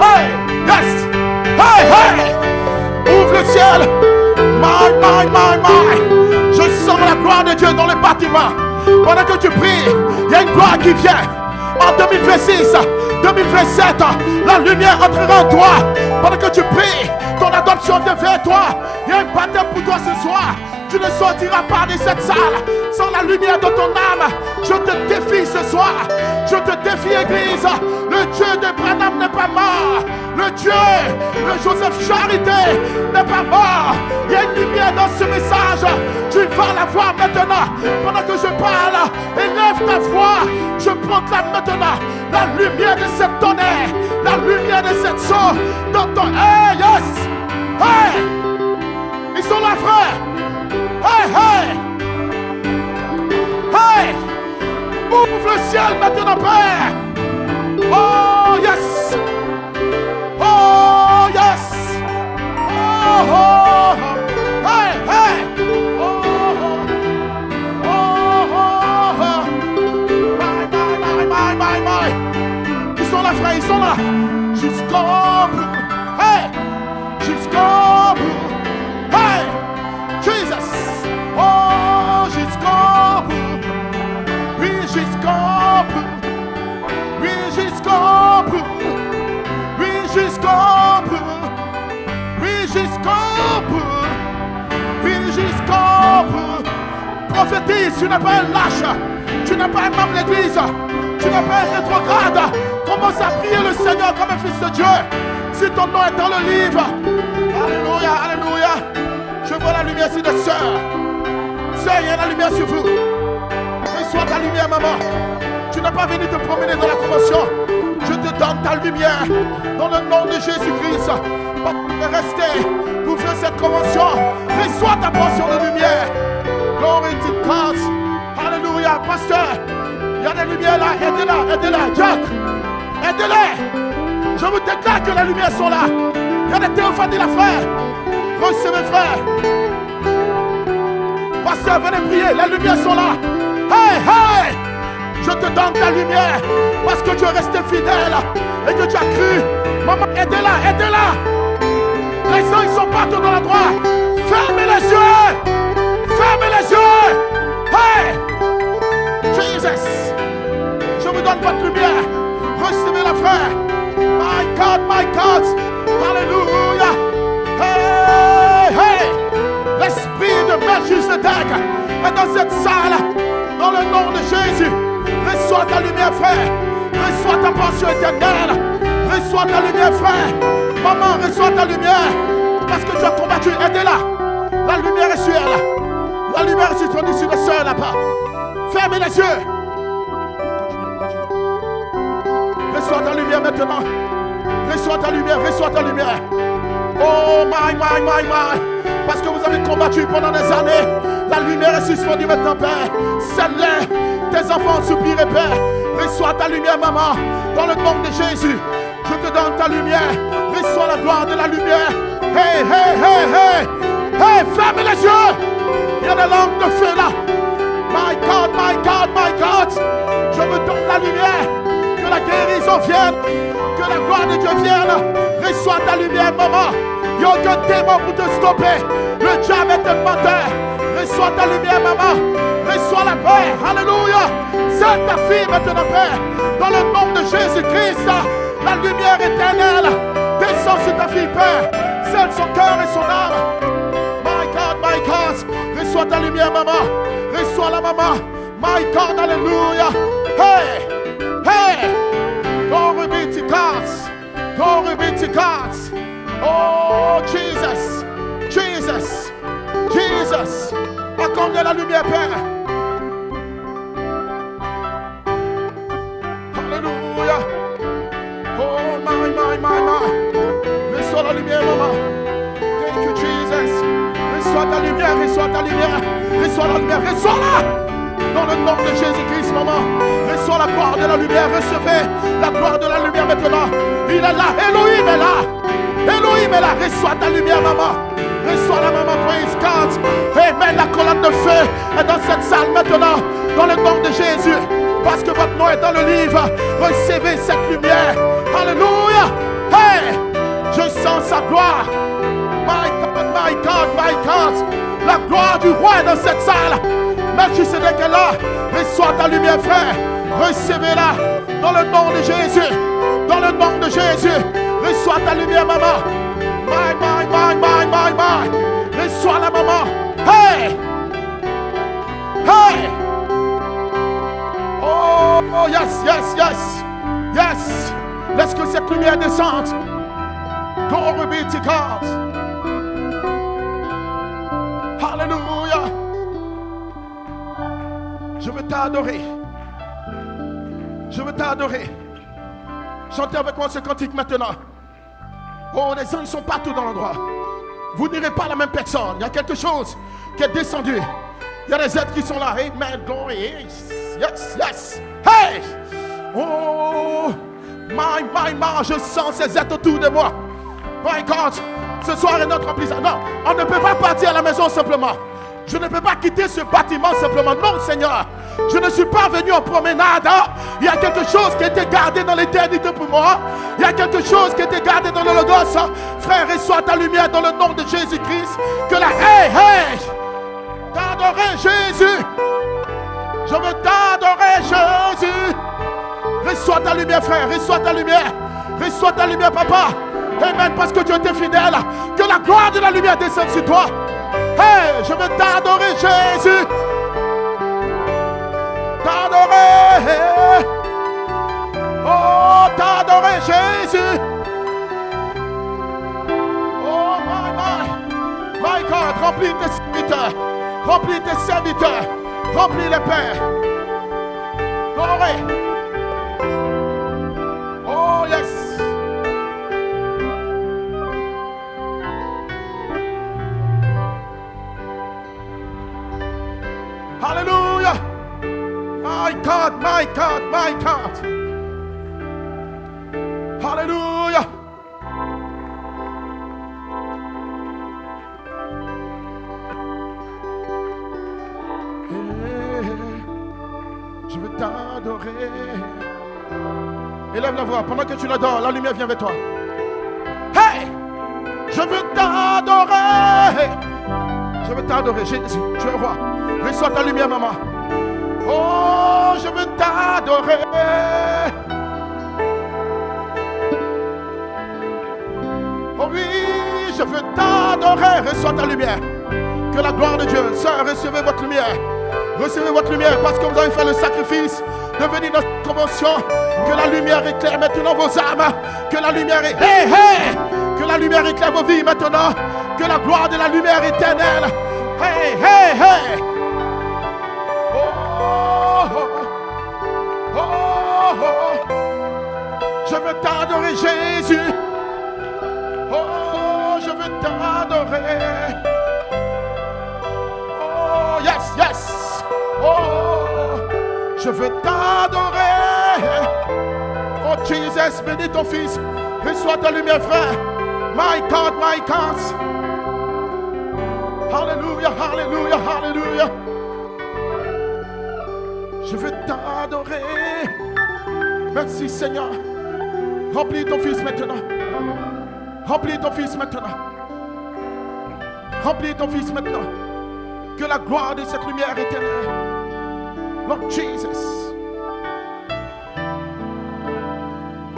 Hey, yes. Hey, hey. Ouvre le ciel. My, my, my, my. Je sens la gloire de Dieu dans le bâtiment. Pendant que tu pries, il y a une gloire qui vient. En 2026, 2027, la lumière entrera en toi. Pendant que tu pries, ton adoption vient vers toi. Il y a un baptême pour toi ce soir. Tu ne sortiras pas de cette salle sans la lumière de ton âme. Je te défie ce soir. Je te défie, Église. Le Dieu de Branham n'est pas mort. Le Dieu de Joseph Charité n'est pas mort. Il y a une lumière dans ce message. Tu vas la voir maintenant. Pendant que je parle, élève ta voix. Je proclame maintenant la lumière de cette tonnerre. La lumière de cette source dans ton... Hey, yes! Hey! Ils sont là, frère! Hey, hey! Hey! Ouvre le ciel maintenant, Père! Oh, yes! Oh, yes! Oh, oh! Hey, hey! Oh, oh! Oh, oh, oh! My! Ils sont là, frère, ils sont là! Jusqu'au bout! Hey! Jusqu'au bout! Hey! Jesus! Oh, jusqu'au bout! Oui, jusqu'au bout! Oui, jusqu'au bout! Oui, jusqu'au bout! l'église, tu n'es pas un lâche, tu n'es pas un membre de l'église, tu n'es pas un rétrograde. Commence à prier le Seigneur comme un fils de Dieu. Si ton nom est dans le livre, alléluia, alléluia. Je vois la lumière sur des sœurs. Sœurs, il y a la lumière sur vous. Reçois ta lumière, maman. Tu n'es pas venu te promener dans la convention. Je te donne ta lumière dans le nom de Jésus-Christ. Restez pour faire cette convention. Reçois ta portion de lumière. Glory to God. Alléluia. Pasteur, il y a des lumières là. Aidez-la, aidez-la. Jack, aidez-les. Je vous déclare que les lumières sont là. Il y a des théophanies là, frère. Recevez, frère. Pasteur, venez prier. Les lumières sont là. Hey, hey. Je te donne ta lumière parce que tu es resté fidèle et que tu as cru. Maman, aidez-la, aidez-la. Les gens, ils sont partout dans la droite. Fermez les yeux. Fermez les yeux. Hey! Jesus. Je vous donne votre lumière. Recevez-la, frère. My God, my God. Alléluia. Hey, hey. L'esprit de Melchisedec est dans cette salle. Dans le nom de Jésus. Reçois ta lumière, frère. Reçois ta portion éternelle. Reçois ta lumière, frère. Maman, reçois ta lumière. Parce que tu as combattu. Aidez-la. La lumière est sur elle. La lumière est sur toi, sur les soeurs là-bas. Fermez les yeux. Reçois ta lumière maintenant. Reçois ta lumière. Reçois ta lumière. Oh, my. Parce que vous avez combattu pendant des années. La lumière est suspendue maintenant, Père. Celle-là. Tes enfants soupirent, Père. Reçois ta lumière, maman. Dans le nom de Jésus. Je te donne ta lumière. Reçois la gloire de la lumière. Hey, hey, hey, hey. Hey, fermez les yeux. Il y a des langues de feu là. My God, my God, my God. Je vous donne la lumière. Que la guérison vienne. Que la gloire de Dieu vienne. Reçois ta lumière, maman. Il n'y a aucun démon pour te stopper. Le diable est un menteur. Reçois ta lumière, maman. Reçois la paix. Alléluia. C'est ta fille maintenant, Père. Dans le nom de Jésus-Christ, la lumière éternelle descend sur ta fille, Père. Celle son cœur et son âme. My God, my God. Reçois ta lumière, maman. Reçois la maman. My God, alléluia. Hey, hey. Glory be to God. Glory be to God. Oh, Jesus. Jesus. Jesus. Accorde la lumière, Père. Alléluia. Oh, my. Reçois la lumière, maman. Thank you, Jesus. Reçois ta lumière, reçois ta lumière. Reçois la lumière, reçois-la. Dans le nom de Jésus-Christ, maman. Reçois la gloire de la lumière. Recevez la gloire de la lumière maintenant. Il est là. Elohim est là. Elohim est là. Reçois ta lumière, maman. Reçois la maman, praise God. Amen. La colonne de feu est dans cette salle maintenant. Dans le nom de Jésus. Parce que votre nom est dans le livre. Recevez cette lumière. Alléluia. Hey. Je sens sa gloire. My God, my God, my God. La gloire du roi est dans cette salle. Melchisedec est là. Reçois ta lumière, frère. Recevez-la. Dans le nom de Jésus. Dans le nom de Jésus. Reçois ta lumière, maman. My. Reçois la maman. Hey. Hey. Oh, yes. Laisse que cette lumière descende. Glory be to God. Hallelujah. Je veux t'adorer. Je veux t'adorer. Chantez avec moi ce cantique maintenant. Oh, les gens, ils sont partout dans l'endroit. Vous n'irez pas la même personne. Il y a quelque chose qui est descendu. Il y a des êtres qui sont là. Amen. Glory. Yes. Hey. Oh, my. Je sens ces êtres autour de moi. My God. Ce soir est notre remplissage. Non, on ne peut pas partir à la maison simplement. Je ne peux pas quitter ce bâtiment simplement. Non, Seigneur. Je ne suis pas venu en promenade. Hein? Il y a quelque chose qui a été gardé dans l'éternité pour moi. Il y a quelque chose qui a été gardé dans le Logos. Frère, reçois ta lumière dans le nom de Jésus-Christ. Que la hey. T'adorer Jésus. Je veux t'adorer Jésus. Reçois ta lumière, frère. Reçois ta lumière. Reçois ta lumière, papa. Amen. Parce que Dieu t'est fidèle. Que la gloire de la lumière descende sur toi. Hey, je veux t'adorer Jésus. t'adorer. Oh, t'adorer, Jésus. Oh, my God, remplis tes serviteurs. Remplis tes serviteurs. Remplis les pères. Glory. Oh, yes. Hallelujah. My God, my God, my God. Hallelujah. Je veux t'adorer. Élève la voix. Pendant que tu l'adores, la lumière vient vers toi. Hey! Je veux t'adorer. Je veux t'adorer. Jésus, tu es roi. Reçois ta lumière, maman. Oh, je veux t'adorer. Oh oui, je veux t'adorer. Reçois ta lumière. Que la gloire de Dieu. Sœur, recevez votre lumière. Recevez votre lumière parce que vous avez fait le sacrifice de venir dans cette convention. Que la lumière éclaire maintenant vos âmes. Que la lumière que la lumière éclaire vos vies maintenant. Que la gloire de la lumière éternelle. Hey, hey, hey. Oh, oh, oh, oh. Je veux t'adorer, Jésus. Oh, je veux t'adorer. Oh, yes, yes. Oh, je veux t'adorer. Oh, Jesus, bénis ton fils. Reçois ta lumière, frère. My God, my God. Hallelujah, hallelujah, hallelujah. Je veux t'adorer. Merci, Seigneur. Remplis ton fils maintenant. Remplis ton fils maintenant. Remplis ton fils maintenant. Que la gloire de cette lumière éternelle. Lord Jesus.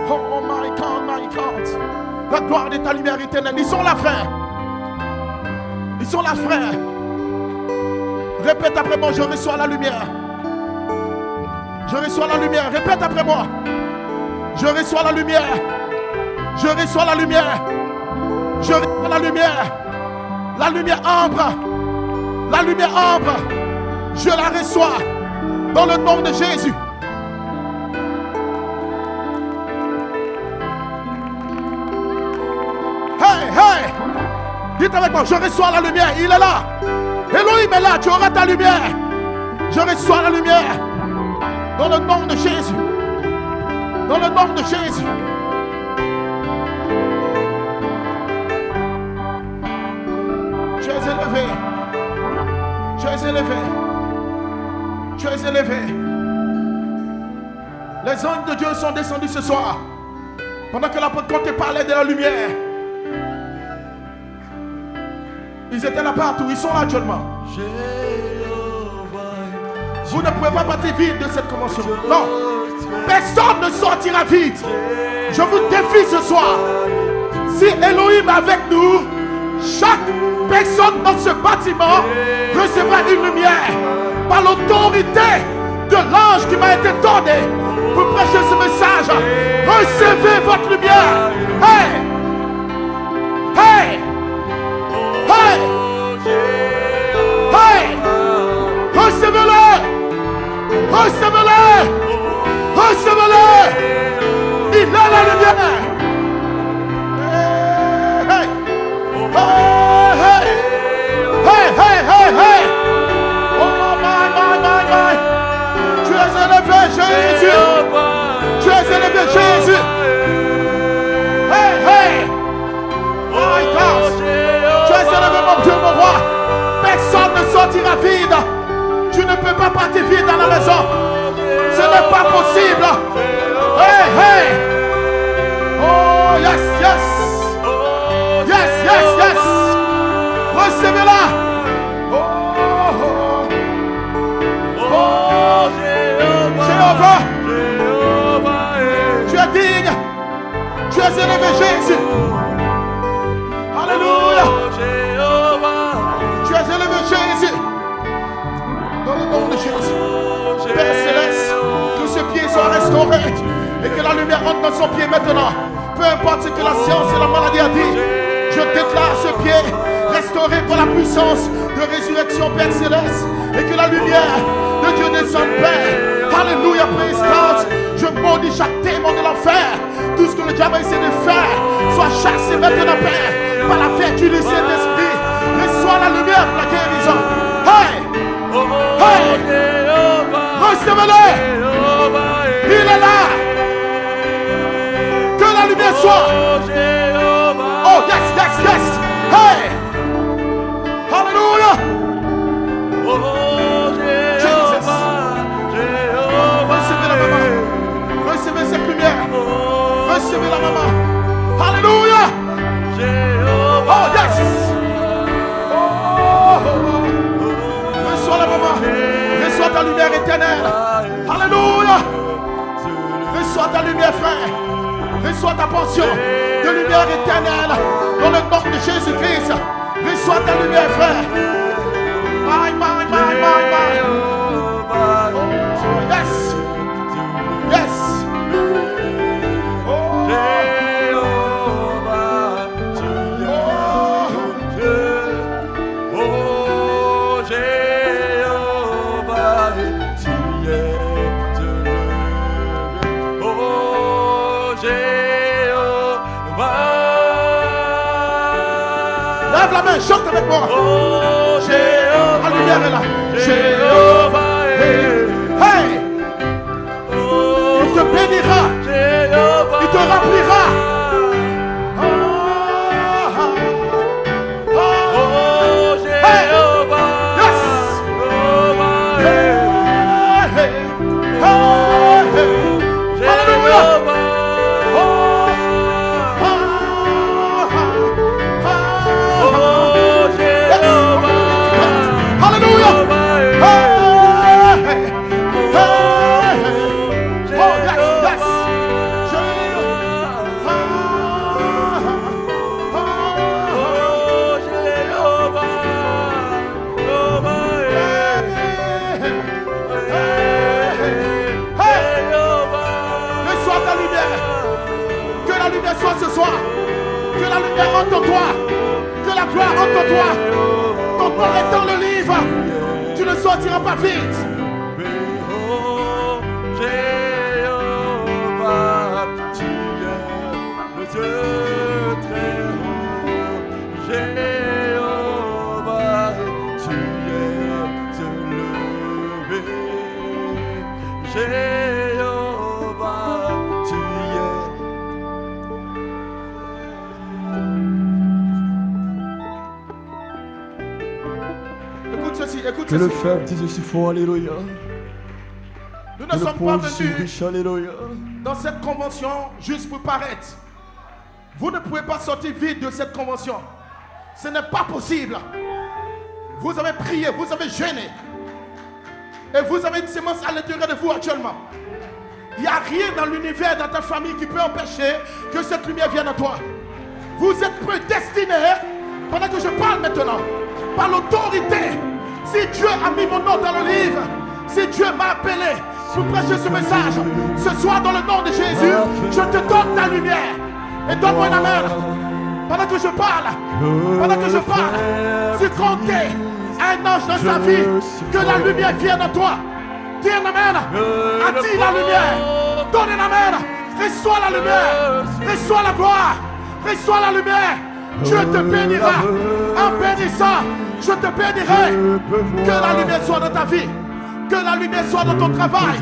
Oh my God, my God. La gloire de ta lumière éternelle. Ils sont là, frère. Ils sont là, frère. Répète après moi, je reçois la lumière. Je reçois la lumière. Répète après moi. Je reçois la lumière. Je reçois la lumière. Je reçois la lumière. La lumière ambre. La lumière ambre. Je la reçois. Dans le nom de Jésus. Hey, hey. Dites avec moi, je reçois la lumière. Il est là. Elohim est là. Tu auras ta lumière. Je reçois la lumière. Dans le nom de Jésus. Dans le nom de Jésus. Tu es élevé. Tu es élevé. Tu es élevé. Les anges de Dieu sont descendus ce soir. Pendant que l'apôtre parlait de la lumière. Ils étaient là partout. Ils sont là actuellement. Vous ne pouvez pas partir vide de cette convention. Non. Personne ne sortira vide. Je vous défie ce soir. Si Elohim est avec nous, chaque personne dans ce bâtiment recevra une lumière par l'autorité de l'ange qui m'a été donné pour prêcher ce message. Recevez votre lumière. Hey! Hey! Hey! Hey! Recevez-le! Recevez-le! Recevez-le! Il a la lumière! Hey! Hey! Hey! Hey! Hey! Hey! Oh my! Tu es élevé, Jésus! Tu es élevé, Jésus! Hey! Hey! Oh my God! Tu es élevé, mon Dieu, mon roi! Personne ne sortira vide! Tu ne peux pas partir vide dans la maison! Ce n'est pas possible! Hey! Hey! Oh yes! Yes! Yes! Yes! Yes! Recevez-la! Oh, Jéhovah, tu es digne, tu es élevé, Jésus. Alléluia. Tu es élevé, Jésus. Dans le nom de Jésus. Père céleste. la lumière entre dans son pied maintenant. Peu importe ce que la science et la maladie a dit. Je déclare ce pied restauré par la puissance de résurrection, Père Céleste. Et que la lumière de Dieu descende, Père. Alléluia, praise God. Je maudis chaque démon de l'enfer. Tout ce que le diable essaie de faire soit chassé maintenant, Père. Par la vertu du Saint-Esprit. Reçois la lumière pour la guérison. Hey! Hey! Recevez-le! Il est là! Que la lumière soit! Oh, yes, yes, yes! Hey! Hallelujah! Jesus! Recevez la maman! Recevez cette lumière! Recevez la maman! Hallelujah! Oh, yes! Reçois la maman! Reçois ta lumière éternelle! Alléluia! Reçois ta lumière, frère! Reçois ta portion de lumière éternelle dans le nom de Jésus-Christ! Reçois ta lumière, frère! My. Oh, yes! Yes! Lève la main, chante avec moi. Oh, Jéhovah, la lumière est là. Jéhovah, hey, oh, il te bénira. Jéhovah, il te remplira. Oh, Jéhovah, yes. Alléluia. Soit ce soir, que la lumière entre toi, que la gloire entre toi, ton corps est dans le livre, tu ne sortiras pas vite. Jéhovah, tu es le Dieu très haut. Jéhovah, tu es élevé. Jéhovah, tu es. Écoute que le ceci. faible dise aussi fort, alléluia. Nous ne Que le sommes pas pauvre dise venus riche, alléluia. dans cette convention juste pour paraître. Vous ne pouvez pas sortir vite de cette convention. Ce n'est pas possible. Vous avez prié, vous avez jeûné. Et vous avez une sémence à l'intérieur de vous actuellement. Il n'y a rien dans l'univers, dans ta famille qui peut empêcher que cette lumière vienne à toi. Vous êtes prédestinés, pendant que je parle maintenant, par l'autorité. Si Dieu a mis mon nom dans le livre, si Dieu m'a appelé pour prêcher ce message, ce soir dans le nom de Jésus, je te donne ta lumière. Et donne-moi une amen. Pendant que je parle, tu comptais un ange dans sa vie, que la lumière vienne à toi. Dis un amen. Attire la lumière. Donne un amen. Reçois la lumière. Reçois la gloire. Reçois la lumière. Dieu te bénira. En bénissant, je te bénirai. Que la lumière soit dans ta vie. Que la lumière soit dans ton travail.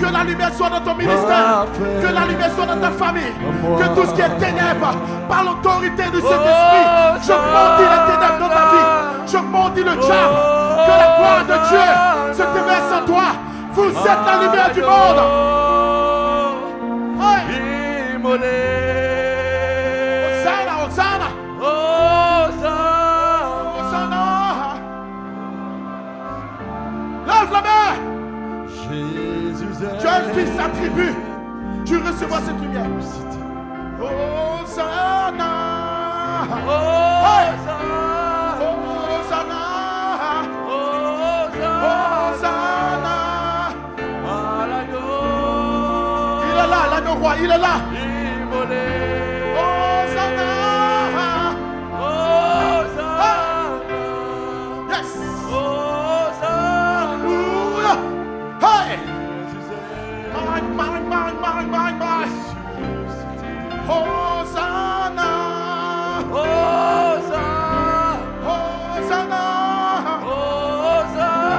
Que la lumière soit dans ton ministère. Que la lumière soit dans ta famille. Que tout ce qui est ténèbres, par l'autorité de cet esprit, je maudis les ténèbres dans ta vie. Je maudis le diable. Que la gloire de Dieu se déverse en toi. Vous êtes la lumière du monde. Hey. Hosanna, Hosanna. Hosanna. Lève la main. Tu as un fils attribué. Tu recevras cette lumière. Hosanna. Hey. Hosanna. Hosanna. Il est là, l'agneau roi, il est là. immolé. Hosanna. Hosanna. Yes. Hosanna. Hallelujah. Hey. Jésus est My. Hosanna. Hosanna. Hosanna. Hosanna.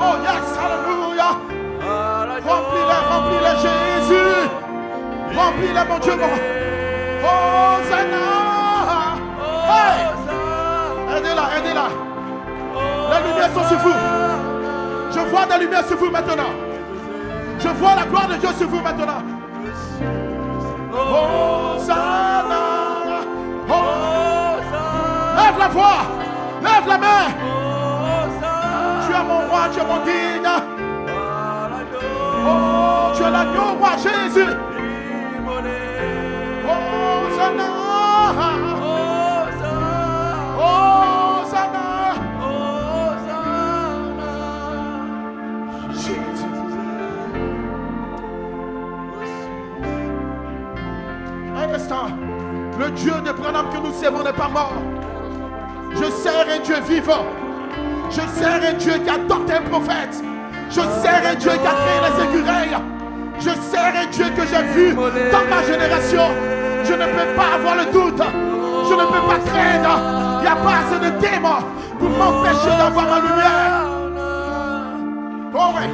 Oh yes, hallelujah. À l'agneau. Remplis-les, Jésus. Remplis-les, mon Dieu. Hosanna. Hey. Aidez-la. Les lumières sont sur vous. Je vois des lumières sur vous maintenant. Je vois la gloire de Dieu sur vous maintenant. Hosanna. Lève la voix. Lève la main. Tu es mon roi, tu es mon digne. Oh, tu es l'agneau roi Jésus. Hosanna. Hosanna. Jésus. Un instant. Le Dieu de Branham que nous servons n'est pas mort. Je sers un Dieu vivant. Je sers un Dieu qui adopte un prophète. Je sers un Dieu qui a créé les écureuils. Je sers un Dieu que j'ai vu dans ma génération. Je ne peux pas avoir le doute. Je ne peux pas craindre. Il n'y a pas assez de démons pour m'empêcher d'avoir ma lumière. Oh oui.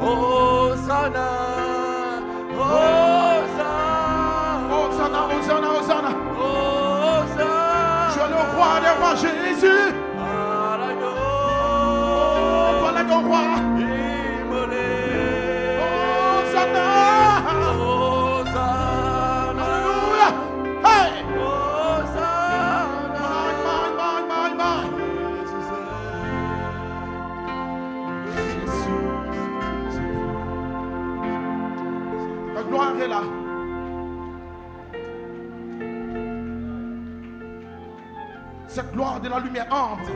Hosanna. Hosanna. Hosanna. Tu es le roi des rois Jésus. Toi l'agneau roi. Hosanna. Alléluia. Hey. My. La gloire est là. Cette gloire de la lumière ambre